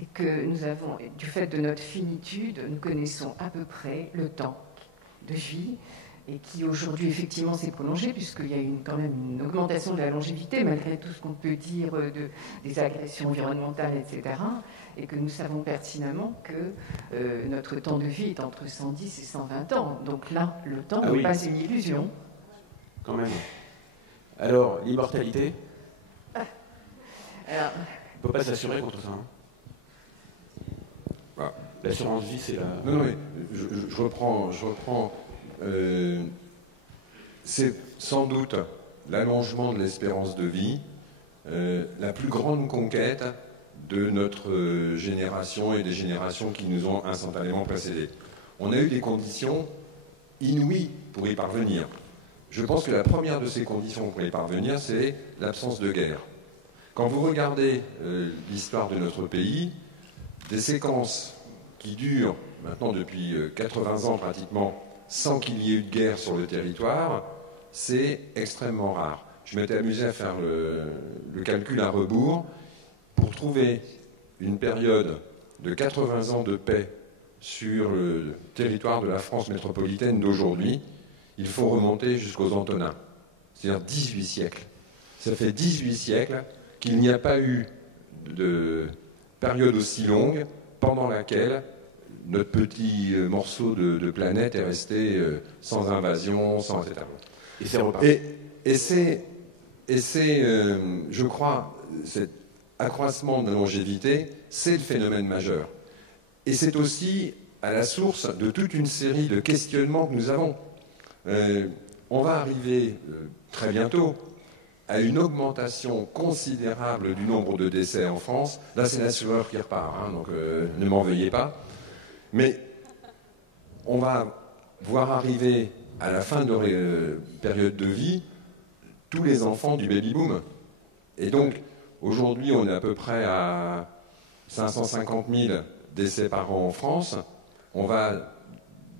Et que nous avons, du fait de notre finitude, nous connaissons à peu près le temps de vie, et qui aujourd'hui effectivement s'est prolongé, puisqu'il y a quand même une augmentation de la longévité, malgré tout ce qu'on peut dire des agressions environnementales, etc., et que nous savons pertinemment que notre temps de vie est entre 110 et 120 ans. Donc là, le temps n'est pas une illusion. Quand même. Alors, l'immortalité, alors, on ne peut pas s'assurer contre ça. Hein. L'assurance vie, c'est la... Non, mais je reprends. C'est sans doute l'allongement de l'espérance de vie, la plus grande conquête de notre génération et des générations qui nous ont instantanément précédés. On a eu des conditions inouïes pour y parvenir. Je pense que la première de ces conditions pour y parvenir, c'est l'absence de guerre. Quand vous regardez l'histoire de notre pays, des séquences qui durent maintenant depuis 80 ans pratiquement, sans qu'il y ait eu de guerre sur le territoire, c'est extrêmement rare. Je m'étais amusé à faire le calcul à rebours. Pour trouver une période de 80 ans de paix sur le territoire de la France métropolitaine d'aujourd'hui, il faut remonter jusqu'aux Antonins, c'est-à-dire 18 siècles. Ça fait 18 siècles qu'il n'y a pas eu de période aussi longue pendant laquelle notre petit morceau de planète est resté sans invasion, sans etc. Et c'est reparti. Et c'est, je crois, cet accroissement de la longévité, c'est le phénomène majeur. Et c'est aussi à la source de toute une série de questionnements que nous avons. On va arriver très bientôt à une augmentation considérable du nombre de décès en France. Là, c'est l'assureur qui repart, hein, donc ne m'en veuillez pas. Mais on va voir arriver à la fin de leur période de vie tous les enfants du baby-boom. Et donc, aujourd'hui, on est à peu près à 550 000 décès par an en France. On va,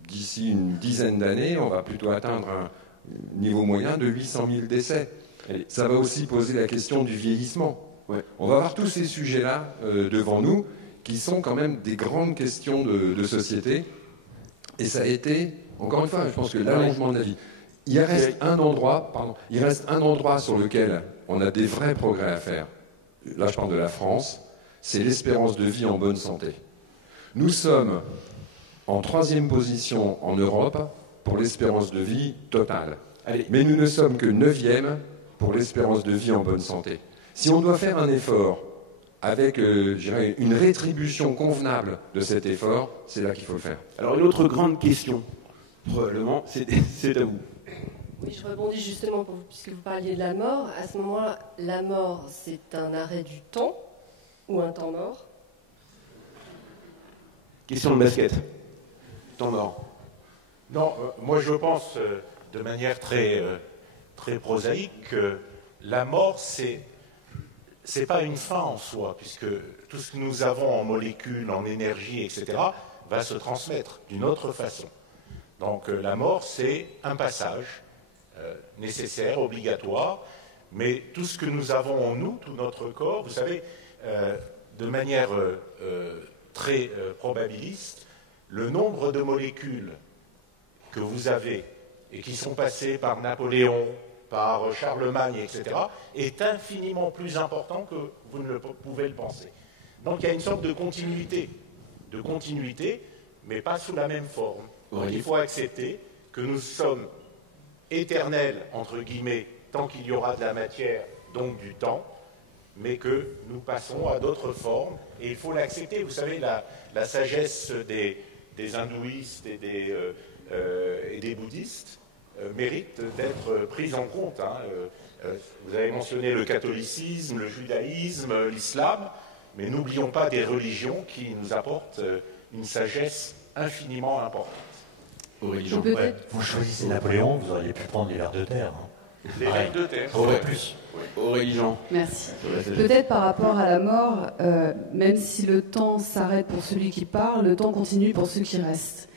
d'ici une dizaine d'années, on va plutôt atteindre un niveau moyen de 800 000 décès. Ça va aussi poser la question du vieillissement. On va avoir tous ces sujets-là devant nous, qui sont quand même des grandes questions de société. Et ça a été, encore une fois, je pense que l'allongement de la vie. Il reste un endroit sur lequel on a des vrais progrès à faire. Là, je parle de la France. C'est l'espérance de vie en bonne santé. Nous sommes en 3e position en Europe pour l'espérance de vie totale. Mais nous ne sommes que 9e pour l'espérance de vie en bonne santé. Si on doit faire un effort avec je dirais, une rétribution convenable de cet effort, c'est là qu'il faut le faire. Alors une autre grande question, probablement, c'est à vous. Oui, je rebondis justement, puisque vous parliez de la mort. À ce moment-là, la mort, c'est un arrêt du temps ou un temps mort? Question de basket. Temps mort. Non, moi je pense de manière très prosaïque que la mort, c'est pas une fin en soi, puisque tout ce que nous avons en molécules, en énergie, etc., va se transmettre d'une autre façon. Donc la mort, c'est un passage nécessaire, obligatoire, mais tout ce que nous avons en nous, tout notre corps, vous savez, de manière très probabiliste, le nombre de molécules que vous avez et qui sont passées par Napoléon, par Charlemagne, etc., est infiniment plus important que vous ne pouvez le penser. Donc il y a une sorte de continuité, mais pas sous la même forme. Donc il faut accepter que nous sommes éternels, entre guillemets, tant qu'il y aura de la matière, donc du temps, mais que nous passons à d'autres formes, et il faut l'accepter. Vous savez, la sagesse des hindouistes et des bouddhistes mérite d'être prise en compte. Hein. Vous avez mentionné le catholicisme, le judaïsme, l'islam, mais n'oublions pas des religions qui nous apportent une sagesse infiniment importante. Aux religions. Ouais, vous choisissez Napoléon, vous auriez pu prendre les vers de terre. Hein. Les vers de terre. Aurait plus. Aux religions. Merci. Peut-être par rapport à la mort, même si le temps s'arrête pour celui qui part, le temps continue pour ceux qui restent.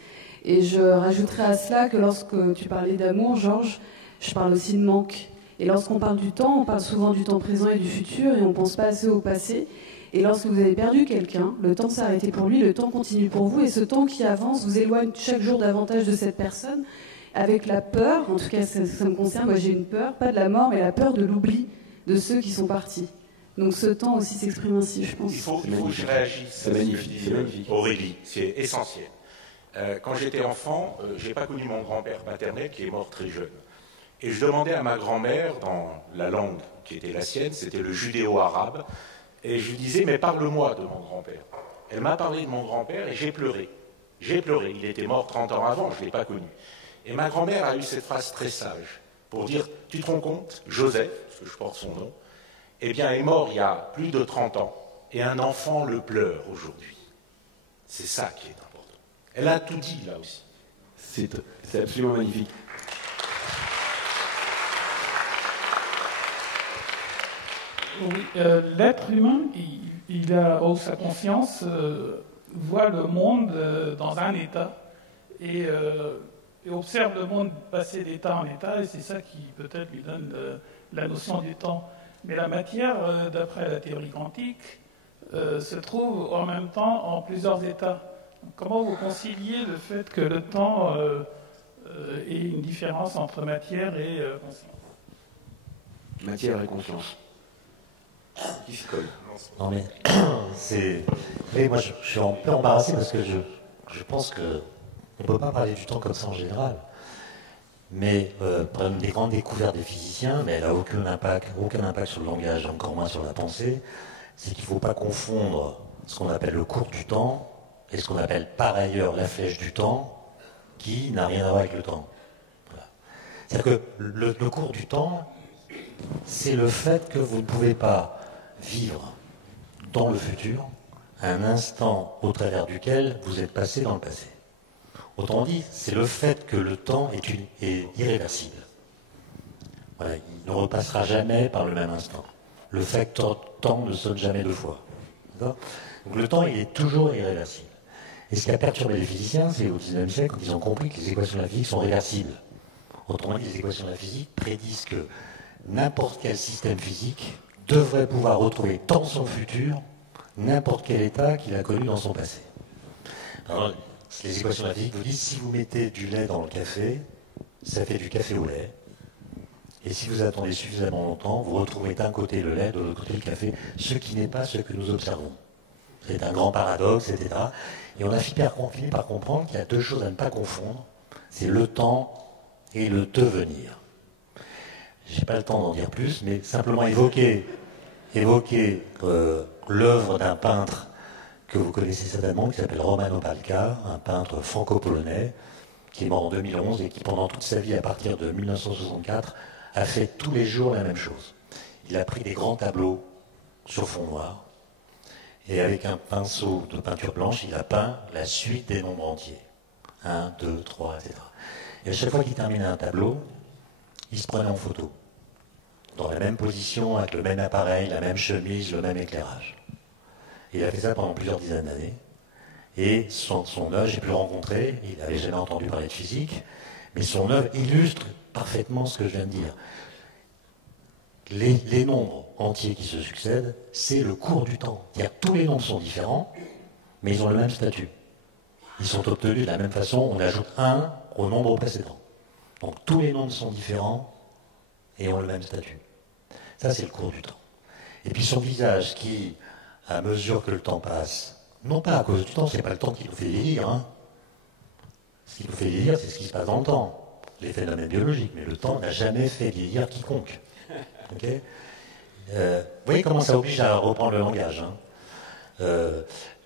Et je rajouterais à cela que lorsque tu parlais d'amour, Georges, je parle aussi de manque. Et lorsqu'on parle du temps, on parle souvent du temps présent et du futur, et on ne pense pas assez au passé. Et lorsque vous avez perdu quelqu'un, le temps s'est arrêté pour lui, le temps continue pour vous, et ce temps qui avance vous éloigne chaque jour davantage de cette personne, avec la peur, en tout cas ça me concerne, moi j'ai une peur, pas de la mort, mais la peur de l'oubli de ceux qui sont partis. Donc ce temps aussi s'exprime ainsi, je pense. Il faut que je réagisse. C'est magnifique. Aurélie, c'est essentiel. Quand j'étais enfant, je n'ai pas connu mon grand-père paternel qui est mort très jeune. Et je demandais à ma grand-mère, dans la langue qui était la sienne, c'était le judéo-arabe, et je lui disais, mais parle-moi de mon grand-père. Elle m'a parlé de mon grand-père et j'ai pleuré. J'ai pleuré. Il était mort 30 ans avant, je ne l'ai pas connu. Et ma grand-mère a eu cette phrase très sage pour dire, tu te rends compte, Joseph, parce que je porte son nom, eh bien, est mort il y a plus de 30 ans, et un enfant le pleure aujourd'hui. C'est ça qui est important. Elle a tout dit, là aussi. C'est absolument magnifique. Oui, l'être humain, il a sa conscience, voit le monde dans un état et observe le monde passer d'état en état, et c'est ça qui peut-être lui donne la notion du temps. Mais la matière, d'après la théorie quantique, se trouve en même temps en plusieurs états. Comment vous conciliez le fait que le temps ait une différence entre matière et conscience? Matière et conscience. Qui se colle? Non mais c'est. Oui, moi je suis un peu embarrassé parce que je pense qu'on ne peut pas parler du temps comme ça en général. Mais par exemple, des grandes découvertes des physiciens, mais elle n'a aucun impact sur le langage, encore moins sur la pensée, c'est qu'il ne faut pas confondre ce qu'on appelle le cours du temps et ce qu'on appelle par ailleurs la flèche du temps, qui n'a rien à voir avec le temps. Voilà. C'est-à-dire que le cours du temps, c'est le fait que vous ne pouvez pas vivre dans le futur un instant au travers duquel vous êtes passé dans le passé. Autrement dit, c'est le fait que le temps est irréversible. Voilà, il ne repassera jamais par le même instant. Le facteur temps ne sonne jamais deux fois. Donc le temps, il est toujours irréversible. Et ce qui a perturbé les physiciens, c'est au XIXe siècle, quand ils ont compris que les équations de la physique sont réversibles. Autrement dit, les équations de la physique prédisent que n'importe quel système physique devrait pouvoir retrouver dans son futur n'importe quel état qu'il a connu dans son passé. Alors, les équations de la physique vous disent, si vous mettez du lait dans le café, ça fait du café au lait. Et si vous attendez suffisamment longtemps, vous retrouvez d'un côté le lait, de l'autre côté le café, ce qui n'est pas ce que nous observons. C'est un grand paradoxe, etc. Et on a fini par comprendre qu'il y a deux choses à ne pas confondre, c'est le temps et le devenir. Je n'ai pas le temps d'en dire plus, mais simplement évoquer l'œuvre d'un peintre que vous connaissez certainement, qui s'appelle Romano Palca, un peintre franco-polonais, qui est mort en 2011 et qui, pendant toute sa vie, à partir de 1964, a fait tous les jours la même chose. Il a pris des grands tableaux sur fond noir, et avec un pinceau de peinture blanche, il a peint la suite des nombres entiers. 1, 2, 3, etc. Et à chaque fois qu'il terminait un tableau, il se prenait en photo, dans la même position, avec le même appareil, la même chemise, le même éclairage. Il a fait ça pendant plusieurs dizaines d'années. Et son œuvre, j'ai pu le rencontrer, il n'avait jamais entendu parler de physique, mais son œuvre illustre parfaitement ce que je viens de dire. Les nombres entiers qui se succèdent, c'est le cours du temps. C'est-à-dire tous les nombres sont différents, mais ils ont le même statut. Ils sont obtenus de la même façon, on ajoute 1 au nombre précédent. Donc tous les nombres sont différents et ont le même statut. Ça, c'est le cours du temps. Et puis son visage qui, à mesure que le temps passe, non pas à cause du temps, c'est pas le temps qui nous fait vieillir. Hein. Ce qui nous fait vieillir, c'est ce qui se passe dans le temps, les phénomènes biologiques. Mais le temps n'a jamais fait vieillir quiconque. Okay, vous voyez comment ça oblige à reprendre le langage. Hein.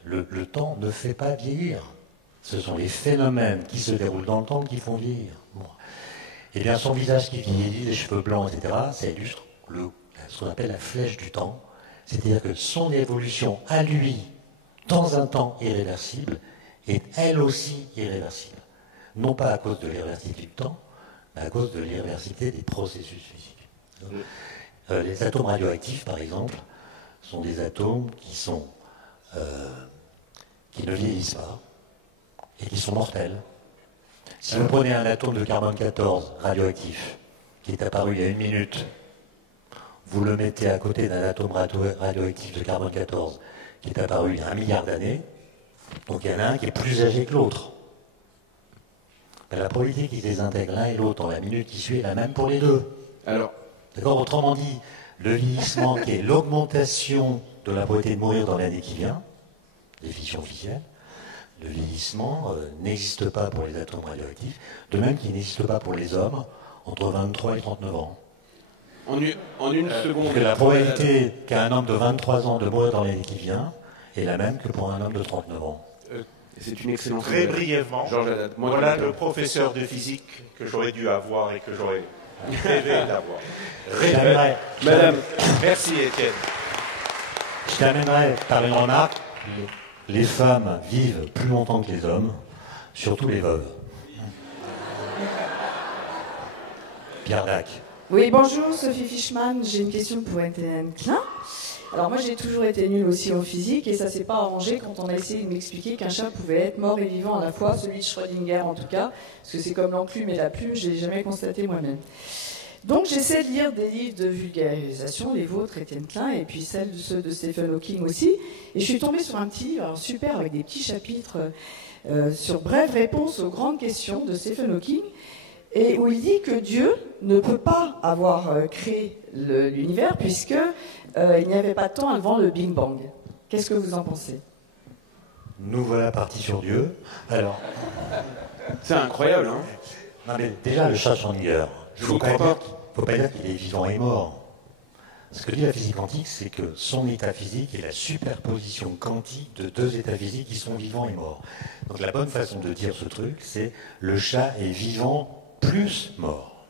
Le temps ne fait pas vieillir. Ce sont les phénomènes qui se déroulent dans le temps qui font vieillir. Bon. Et bien son visage qui vieillit, les cheveux blancs, etc., ça illustre ce qu'on appelle la flèche du temps. C'est-à-dire que son évolution à lui, dans un temps irréversible, est elle aussi irréversible. Non pas à cause de l'irréversibilité du temps, mais à cause de l'irréversibilité des processus physiques. Les atomes radioactifs, par exemple, sont des atomes qui ne vieillissent pas et qui sont mortels. Si vous prenez un atome de carbone 14 radioactif qui est apparu il y a 1 minute, vous le mettez à côté d'un atome radioactif de carbone 14 qui est apparu il y a 1 milliard d'années, donc il y en a un qui est plus âgé que l'autre. Mais la probabilité qu'ils désintègrent l'un et l'autre dans la minute qui suit est la même pour les deux. Alors, d'accord, autrement dit, le vieillissement qui est l'augmentation de la probabilité de mourir dans l'année qui vient, définition officielle, le vieillissement n'existe pas pour les atomes radioactifs, de même qu'il n'existe pas pour les hommes entre 23 et 39 ans. En une seconde. Parce que la probabilité qu'un homme de 23 ans de mourir dans l'année qui vient est la même que pour un homme de 39 ans. C'est une excellente Très brièvement, voilà le professeur de physique que j'aurais dû avoir et que j'aurais rêvé d'avoir. Madame, merci Étienne. Je terminerai par une remarque. Les femmes vivent plus longtemps que les hommes, surtout les veuves. Pierre Dac. Oui, bonjour, Sophie Fischmann. J'ai une question pour Étienne Klein. Alors moi, j'ai toujours été nulle aussi en physique et ça s'est pas arrangé quand on a essayé de m'expliquer qu'un chat pouvait être mort et vivant à la fois, celui de Schrödinger en tout cas, parce que c'est comme l'enclume et la plume, je l'ai jamais constaté moi-même. Donc j'essaie de lire des livres de vulgarisation, les vôtres, Étienne Klein, et puis ceux de Stephen Hawking aussi, et je suis tombée sur un petit livre, alors super, avec des petits chapitres sur brèves réponses aux grandes questions de Stephen Hawking, et où il dit que Dieu ne peut pas avoir créé l'univers puisque il n'y avait pas de temps avant le Big Bang. Qu'est-ce que vous en pensez? Nous voilà partis sur Dieu. Alors, c'est incroyable, hein? Non mais déjà le chat Schrödinger. Il ne faut pas dire qu'il est vivant et mort. Ce que dit la physique quantique, c'est que son état physique est la superposition quantique de deux états physiques qui sont vivants et morts. Donc la bonne façon de dire ce truc, c'est le chat est vivant plus mort.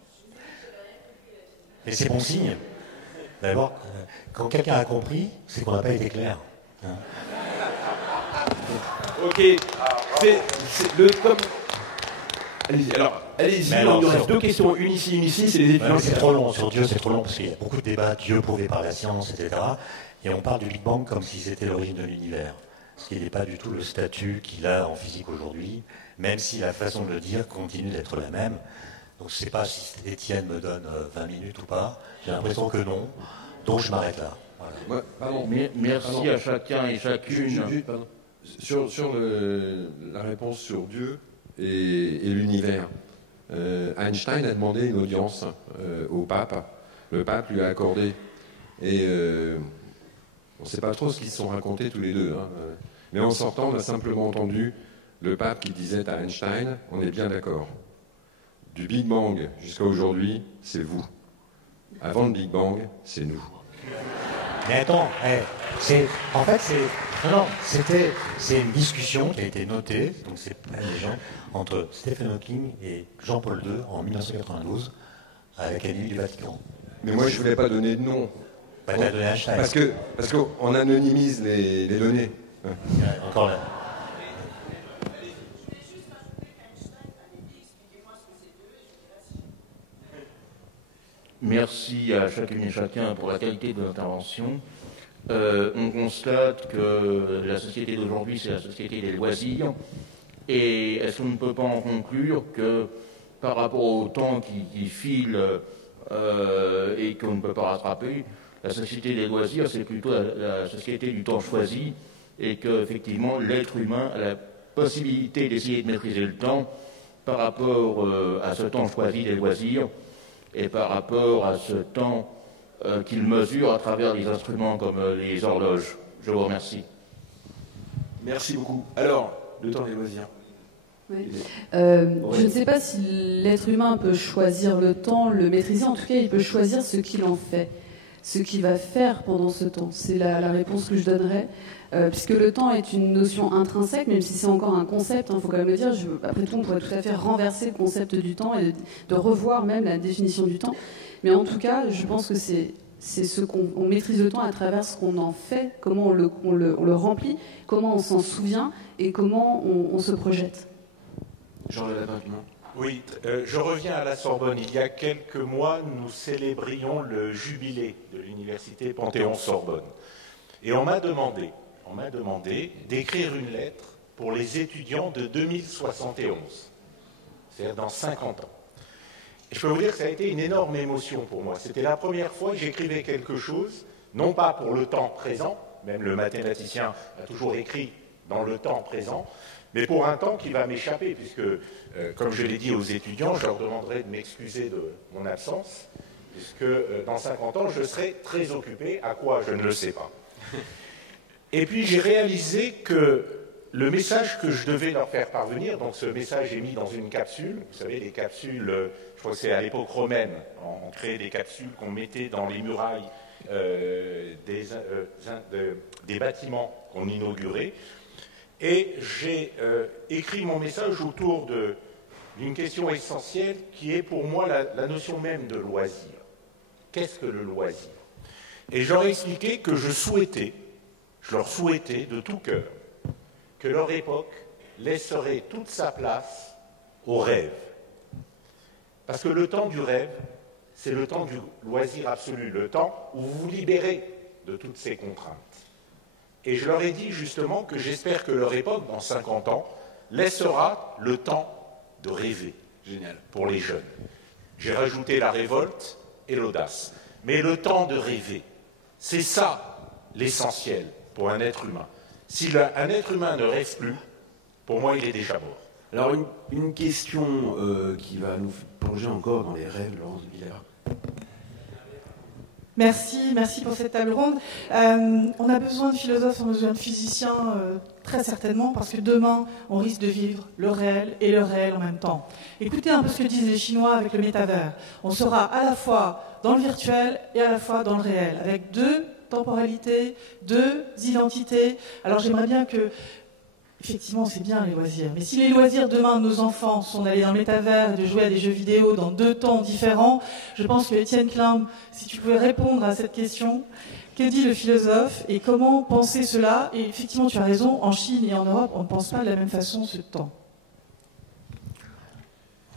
Et c'est bon signe. D'abord, quand quelqu'un a compris, c'est qu'on n'a pas été clair. Hein. Ok. C'est le comme. Allez-y. Alors, allez-y. Il nous reste deux questions. Une ici, c'est les étudiants. C'est trop long. Sur Dieu, c'est trop long parce qu'il y a beaucoup de débats. Dieu prouvé par la science, etc. Et on parle du Big Bang comme si c'était l'origine de l'univers. Ce qui n'est pas du tout le statut qu'il a en physique aujourd'hui, même si la façon de le dire continue d'être la même. Donc je ne sais pas si Étienne me donne 20 minutes ou pas. J'ai l'impression que non. Donc je m'arrête là. Voilà. Merci à chacun et chacune. Sur la réponse sur Dieu et l'univers, Einstein a demandé une audience au pape. Le pape lui a accordé. Et on ne sait pas trop ce qu'ils se sont racontés tous les deux. Hein. Mais en sortant, on a simplement entendu le pape qui disait à Einstein, on est bien d'accord. Du Big Bang jusqu'à aujourd'hui, c'est vous. Avant le Big Bang, c'est nous. Mais attends, c'est une discussion qui a été notée, donc c'est pas des gens, entre Stephen Hawking et Jean-Paul II en 1992 à l'Académie du Vatican. Mais moi, je ne voulais pas donner de nom. Bah, t'as donné Einstein. Parce qu'on anonymise les données. Encore là. Merci à chacune et chacun pour la qualité de l'intervention. On constate que la société d'aujourd'hui, c'est la société des loisirs. Et est-ce qu'on ne peut pas en conclure que par rapport au temps qui file et qu'on ne peut pas rattraper, la société des loisirs, c'est plutôt la société du temps choisi, et qu'effectivement, l'être humain a la possibilité d'essayer de maîtriser le temps par rapport à ce temps choisi des loisirs, et par rapport à ce temps qu'il mesure à travers des instruments comme les horloges. Je vous remercie. Merci beaucoup. Alors, le temps des loisirs. Oui. Je ne sais pas si l'être humain peut choisir le temps, le maîtriser. En tout cas, il peut choisir ce qu'il en fait, ce qu'il va faire pendant ce temps. C'est la réponse que je donnerais. Puisque le temps est une notion intrinsèque, même si c'est encore un concept, il faut quand même le dire. Après tout, on pourrait tout à fait renverser le concept du temps et de revoir même la définition du temps. Mais en tout cas, je pense que c'est ce qu'on maîtrise le temps à travers ce qu'on en fait, comment on le remplit, comment on s'en souvient et comment on se projette. Georges Lapin-Piment. Oui, je reviens à la Sorbonne. Il y a quelques mois, nous célébrions le jubilé de l'université Panthéon-Sorbonne. Et on m'a demandé d'écrire une lettre pour les étudiants de 2071, c'est-à-dire dans 50 ans. Et je peux vous dire que ça a été une énorme émotion pour moi. C'était la première fois que j'écrivais quelque chose, non pas pour le temps présent, même le mathématicien a toujours écrit dans le temps présent, mais pour un temps qui va m'échapper, puisque, comme je l'ai dit aux étudiants, je leur demanderai de m'excuser de mon absence, puisque dans 50 ans, je serai très occupé, à quoi je ne le sais pas. Et puis j'ai réalisé que le message que je devais leur faire parvenir, donc ce message est mis dans une capsule, vous savez, les capsules, je crois que c'est à l'époque romaine, on créait des capsules qu'on mettait dans les murailles des bâtiments qu'on inaugurait, et j'ai écrit mon message autour d'une question essentielle qui est pour moi la notion même de loisir. Qu'est-ce que le loisir? Et je leur ai expliqué que je leur souhaitais de tout cœur que leur époque laisserait toute sa place au rêve. Parce que le temps du rêve, c'est le temps du loisir absolu, le temps où vous vous libérez de toutes ces contraintes. Et je leur ai dit justement que j'espère que leur époque, dans 50 ans, laissera le temps de rêver. Génial. Pour les jeunes. J'ai rajouté la révolte et l'audace. Mais le temps de rêver, c'est ça l'essentiel pour un être humain. Si un être humain ne rêve plus, pour moi, il est déjà mort. Alors, une question qui va nous plonger encore dans les rêves, Laurence de Villers. Merci pour cette table ronde. On a besoin de philosophes, on a besoin de physiciens, très certainement, parce que demain, on risque de vivre le réel et le réel en même temps. Écoutez un peu ce que disent les Chinois avec le métavers. On sera à la fois dans le virtuel et à la fois dans le réel, avec deux temporalités, deux identités. Alors j'aimerais bien que effectivement, c'est bien les loisirs. Mais si les loisirs demain de nos enfants sont d'aller dans le métavers et de jouer à des jeux vidéo dans 2 temps différents, je pense que Étienne Klein, si tu pouvais répondre à cette question, que dit le philosophe et comment penser cela? Et effectivement, tu as raison, en Chine et en Europe, on ne pense pas de la même façon ce temps.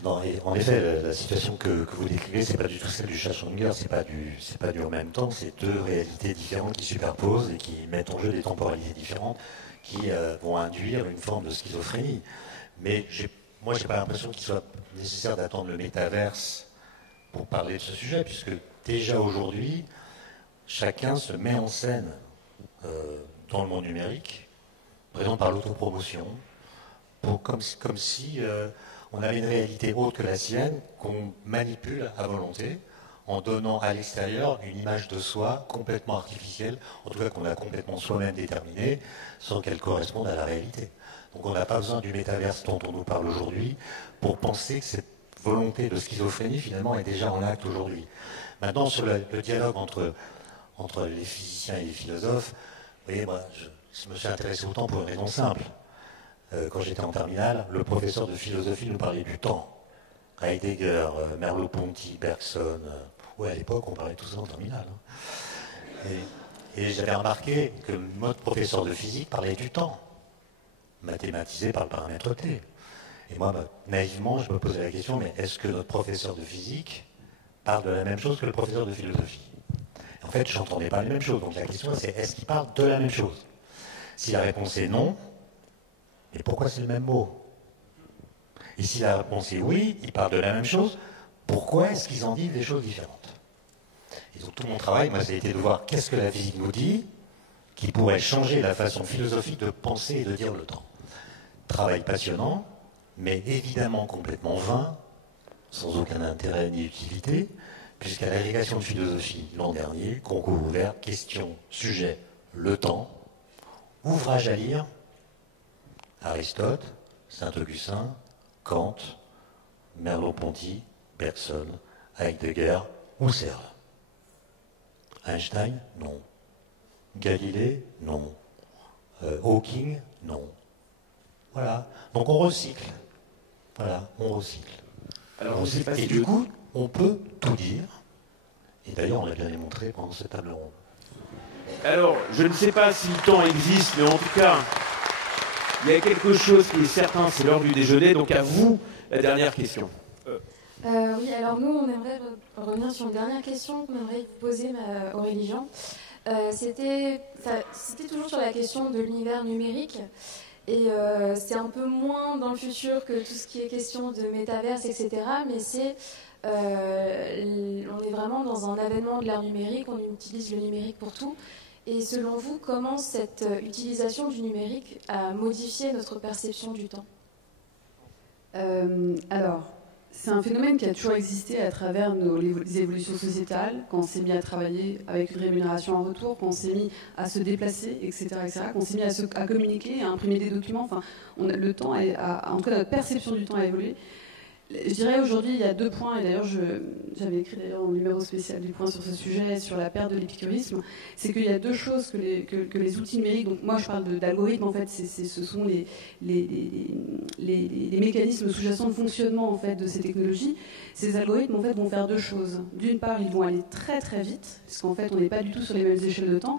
Non, et en effet, la situation que vous décrivez, c'est pas du tout celle du Schlesinger, c'est pas du en même temps, c'est 2 réalités différentes qui superposent et qui mettent en jeu des temporalités différentes qui vont induire une forme de schizophrénie. Mais moi, j'ai pas l'impression qu'il soit nécessaire d'attendre le métaverse pour parler de ce sujet, puisque déjà aujourd'hui, chacun se met en scène dans le monde numérique, présent par l'autopromotion, comme si on avait une réalité autre que la sienne, qu'on manipule à volonté, en donnant à l'extérieur une image de soi complètement artificielle, en tout cas qu'on a complètement soi-même déterminée, sans qu'elle corresponde à la réalité. Donc on n'a pas besoin du métaverse dont on nous parle aujourd'hui pour penser que cette volonté de schizophrénie, finalement, est déjà en acte aujourd'hui. Maintenant, sur le dialogue entre les physiciens et les philosophes, vous voyez, moi, je me suis intéressé au temps pour une raison simple. Quand j'étais en terminale, le professeur de philosophie nous parlait du temps. Heidegger, Merleau-Ponty, Bergson. Ouais, à l'époque, on parlait tout ça en terminale. Hein. Et j'avais remarqué que notre professeur de physique parlait du temps, mathématisé par le paramètre T. Et moi, naïvement, je me posais la question, mais est-ce que notre professeur de physique parle de la même chose que le professeur de philosophie? En fait, je n'entendais pas les mêmes choses. Donc la question, c'est est-ce qu'il parle de la même chose? Si la réponse est non, mais pourquoi c'est le même mot? Et si la réponse est oui, ils parlent de la même chose, pourquoi est-ce qu'ils en disent des choses différentes? Et donc tout mon travail, moi, ça a été de voir qu'est-ce que la physique nous dit qui pourrait changer la façon philosophique de penser et de dire le temps. Travail passionnant, mais évidemment complètement vain, sans aucun intérêt ni utilité, puisqu'à l'agrégation de philosophie l'an dernier, concours ouvert, question, sujet, le temps, ouvrage à lire, Aristote, Saint-Augustin, Kant, Merleau-Ponty, Bergson, Heidegger, Husserl. Einstein, non. Galilée, non. Hawking, non. Voilà. Donc on recycle. Voilà, on recycle. Alors, et du coup, on peut tout dire. Et d'ailleurs, on l'a bien démontré pendant cette table ronde. Alors, je ne sais pas si le temps existe, mais en tout cas, il y a quelque chose qui est certain, c'est l'heure du déjeuner. Donc à vous, la dernière question. Oui, alors nous, on aimerait revenir sur une dernière question qu'on aimerait vous poser, Aurélie Jean. C'était toujours sur la question de l'univers numérique. Et c'est un peu moins dans le futur que tout ce qui est question de métaverse, etc. Mais on est vraiment dans un avènement de l'ère numérique, on utilise le numérique pour tout. Et selon vous, comment cette utilisation du numérique a modifié notre perception du temps? Alors, c'est un phénomène qui a toujours existé à travers les évolutions sociétales, quand on s'est mis à travailler avec une rémunération en retour, quand on s'est mis à se déplacer, etc., quand on s'est mis à communiquer, à imprimer des documents. Enfin, le temps, en tout cas notre perception du temps a évolué. Je dirais aujourd'hui, il y a 2 points, et d'ailleurs j'avais écrit d'ailleurs un numéro spécial du Point sur ce sujet, sur la perte de l'épicurisme. C'est qu'il y a 2 choses que les outils numériques, donc moi je parle d'algorithmes, en fait, ce sont les mécanismes sous-jacents de fonctionnement en fait, de ces technologies. Ces algorithmes en fait, vont faire 2 choses. D'une part, ils vont aller très très vite, parce qu'en fait on n'est pas du tout sur les mêmes échelles de temps.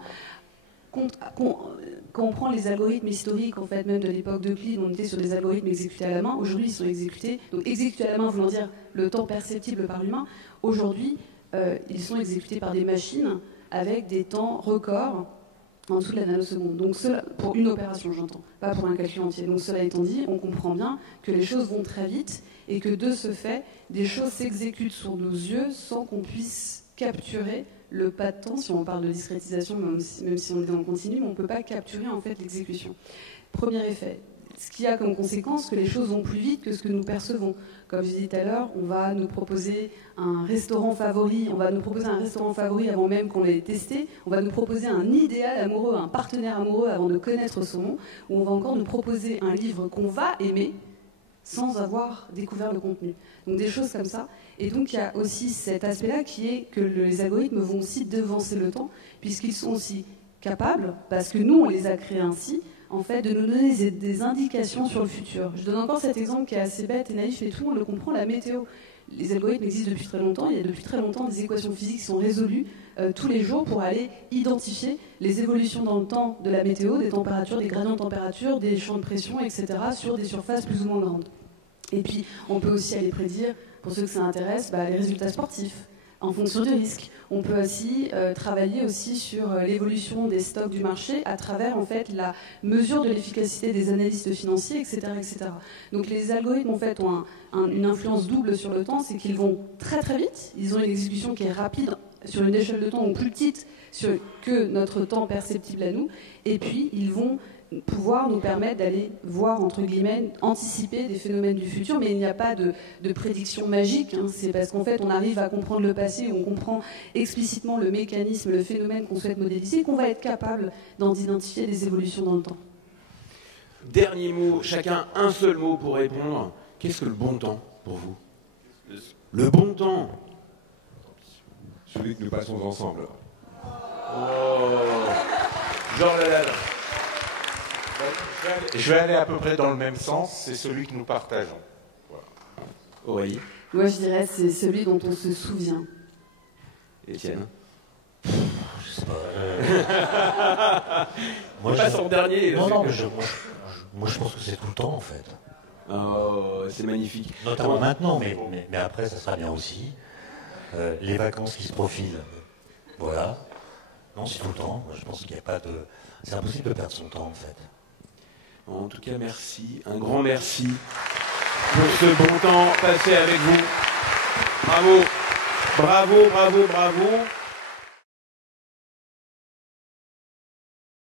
Quand on prend les algorithmes historiques, en fait, même de l'époque d'Euclide, on était sur des algorithmes exécutés à la main. Aujourd'hui, ils sont exécutés. Donc, exécutés à la main, voulant dire le temps perceptible par l'humain. Aujourd'hui, ils sont exécutés par des machines avec des temps records en dessous de la nanoseconde. Donc, cela, pour une opération, j'entends, pas pour un calcul entier. Donc, cela étant dit, on comprend bien que les choses vont très vite et que de ce fait, des choses s'exécutent sur nos yeux sans qu'on puisse capturer le pas de temps. Si on parle de discrétisation, même si on est dans le continu, on ne peut pas capturer en fait l'exécution. Premier effet, ce qui a comme conséquence que les choses vont plus vite que ce que nous percevons. Comme je disais tout à l'heure, on va nous proposer un restaurant favori, avant même qu'on l'ait testé, on va nous proposer un idéal amoureux, un partenaire amoureux avant de connaître son nom, ou on va encore nous proposer un livre qu'on va aimer sans avoir découvert le contenu. Donc des choses comme ça. Et donc il y a aussi cet aspect-là qui est que les algorithmes vont aussi devancer le temps, puisqu'ils sont aussi capables, parce que nous on les a créés ainsi, en fait, de nous donner des indications sur le futur. Je donne encore cet exemple qui est assez bête et naïf, mais tout le monde le comprend, la météo. Les algorithmes existent depuis très longtemps, il y a depuis très longtemps des équations physiques qui sont résolues tous les jours pour aller identifier les évolutions dans le temps de la météo, des températures, des gradients de température, des champs de pression, etc., sur des surfaces plus ou moins grandes. Et puis, on peut aussi aller prédire, pour ceux que ça intéresse, les résultats sportifs, en fonction du risque. On peut aussi travailler aussi sur l'évolution des stocks du marché à travers en fait la mesure de l'efficacité des analystes financiers, etc., etc. Donc les algorithmes en fait ont une influence double sur le temps, c'est qu'ils vont très très vite, ils ont une exécution qui est rapide sur une échelle de temps plus petite que notre temps perceptible à nous, et puis ils vont pouvoir nous permettre d'aller voir, entre guillemets, anticiper des phénomènes du futur, mais il n'y a pas de prédiction magique, hein. C'est parce qu'en fait on arrive à comprendre le passé, on comprend explicitement le mécanisme, le phénomène qu'on souhaite modéliser, qu'on va être capable d'identifier des évolutions dans le temps. Dernier mot, chacun un seul mot pour répondre. Qu'est-ce que le bon temps pour vous? Le bon temps? Celui que nous passons ensemble. Oh. Jean Lalade. Je vais aller à peu près dans le même sens, c'est celui que nous partageons. Voilà. Oui. Moi, je dirais c'est celui dont on se souvient. Étienne? Je sais pas. Moi, pas son dernier. Non, mais moi, je pense que c'est tout le temps, en fait. Oh, c'est magnifique. Notamment maintenant, mais après, ça sera bien aussi. Les vacances qui se profilent. Voilà. Non, c'est tout le temps. Moi, je pense qu'il n'y a pas de... C'est impossible de perdre son temps, en fait. En tout cas, merci. Un grand merci pour ce bon temps passé avec vous. Bravo. Bravo, bravo, bravo.